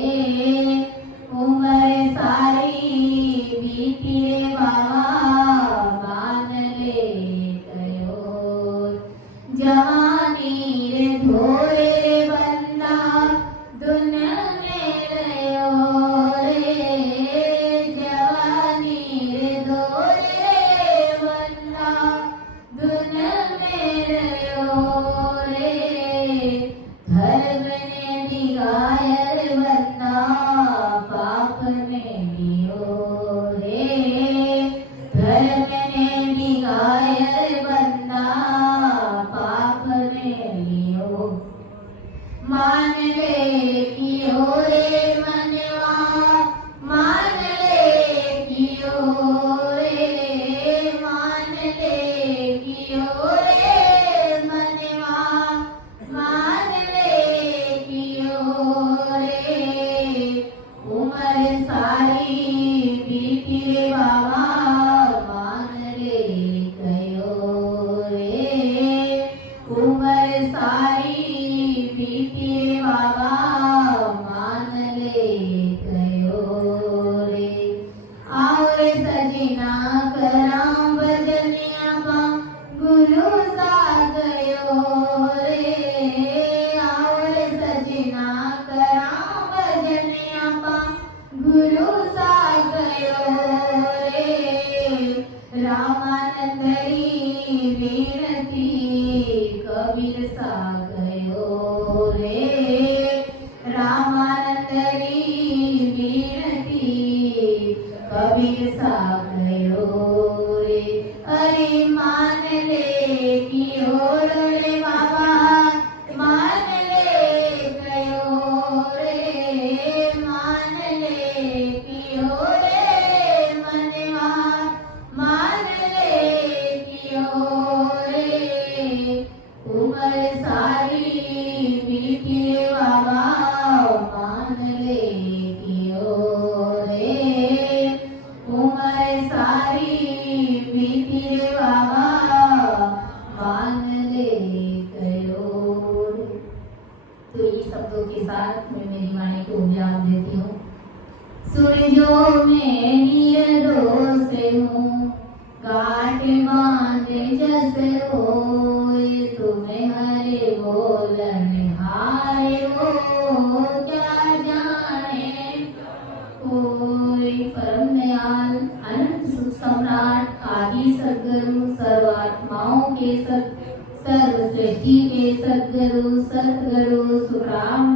गुरु सा गयो रे रामानंद री विनती कबीर सा गयो रे रामानंद री विनती कबीर सा गयो रे अरे मान ले कियो रे बाबा मान ले गयो रे मान ले कियो रे मनवा मान ले कियो रे उमर सारी बीती बाबा मान ले कियो रे उमर सारी बीती बाबा मान ले गयो। तो ये शब्दों के साथ मैं मेरी वाणी को विराम देती हूँ। सूरजों में नियरों से हूँ गांठ बांधे जैसे होए तुम्हें हरे बोलन हारे हो क्या जाने कोई। परम दयाल अनंत सुख सम्राट आदि सद्गुरु सर्वात्माओं के सर्व सृष्टि के सद्गुरु सतगुरु सुखराम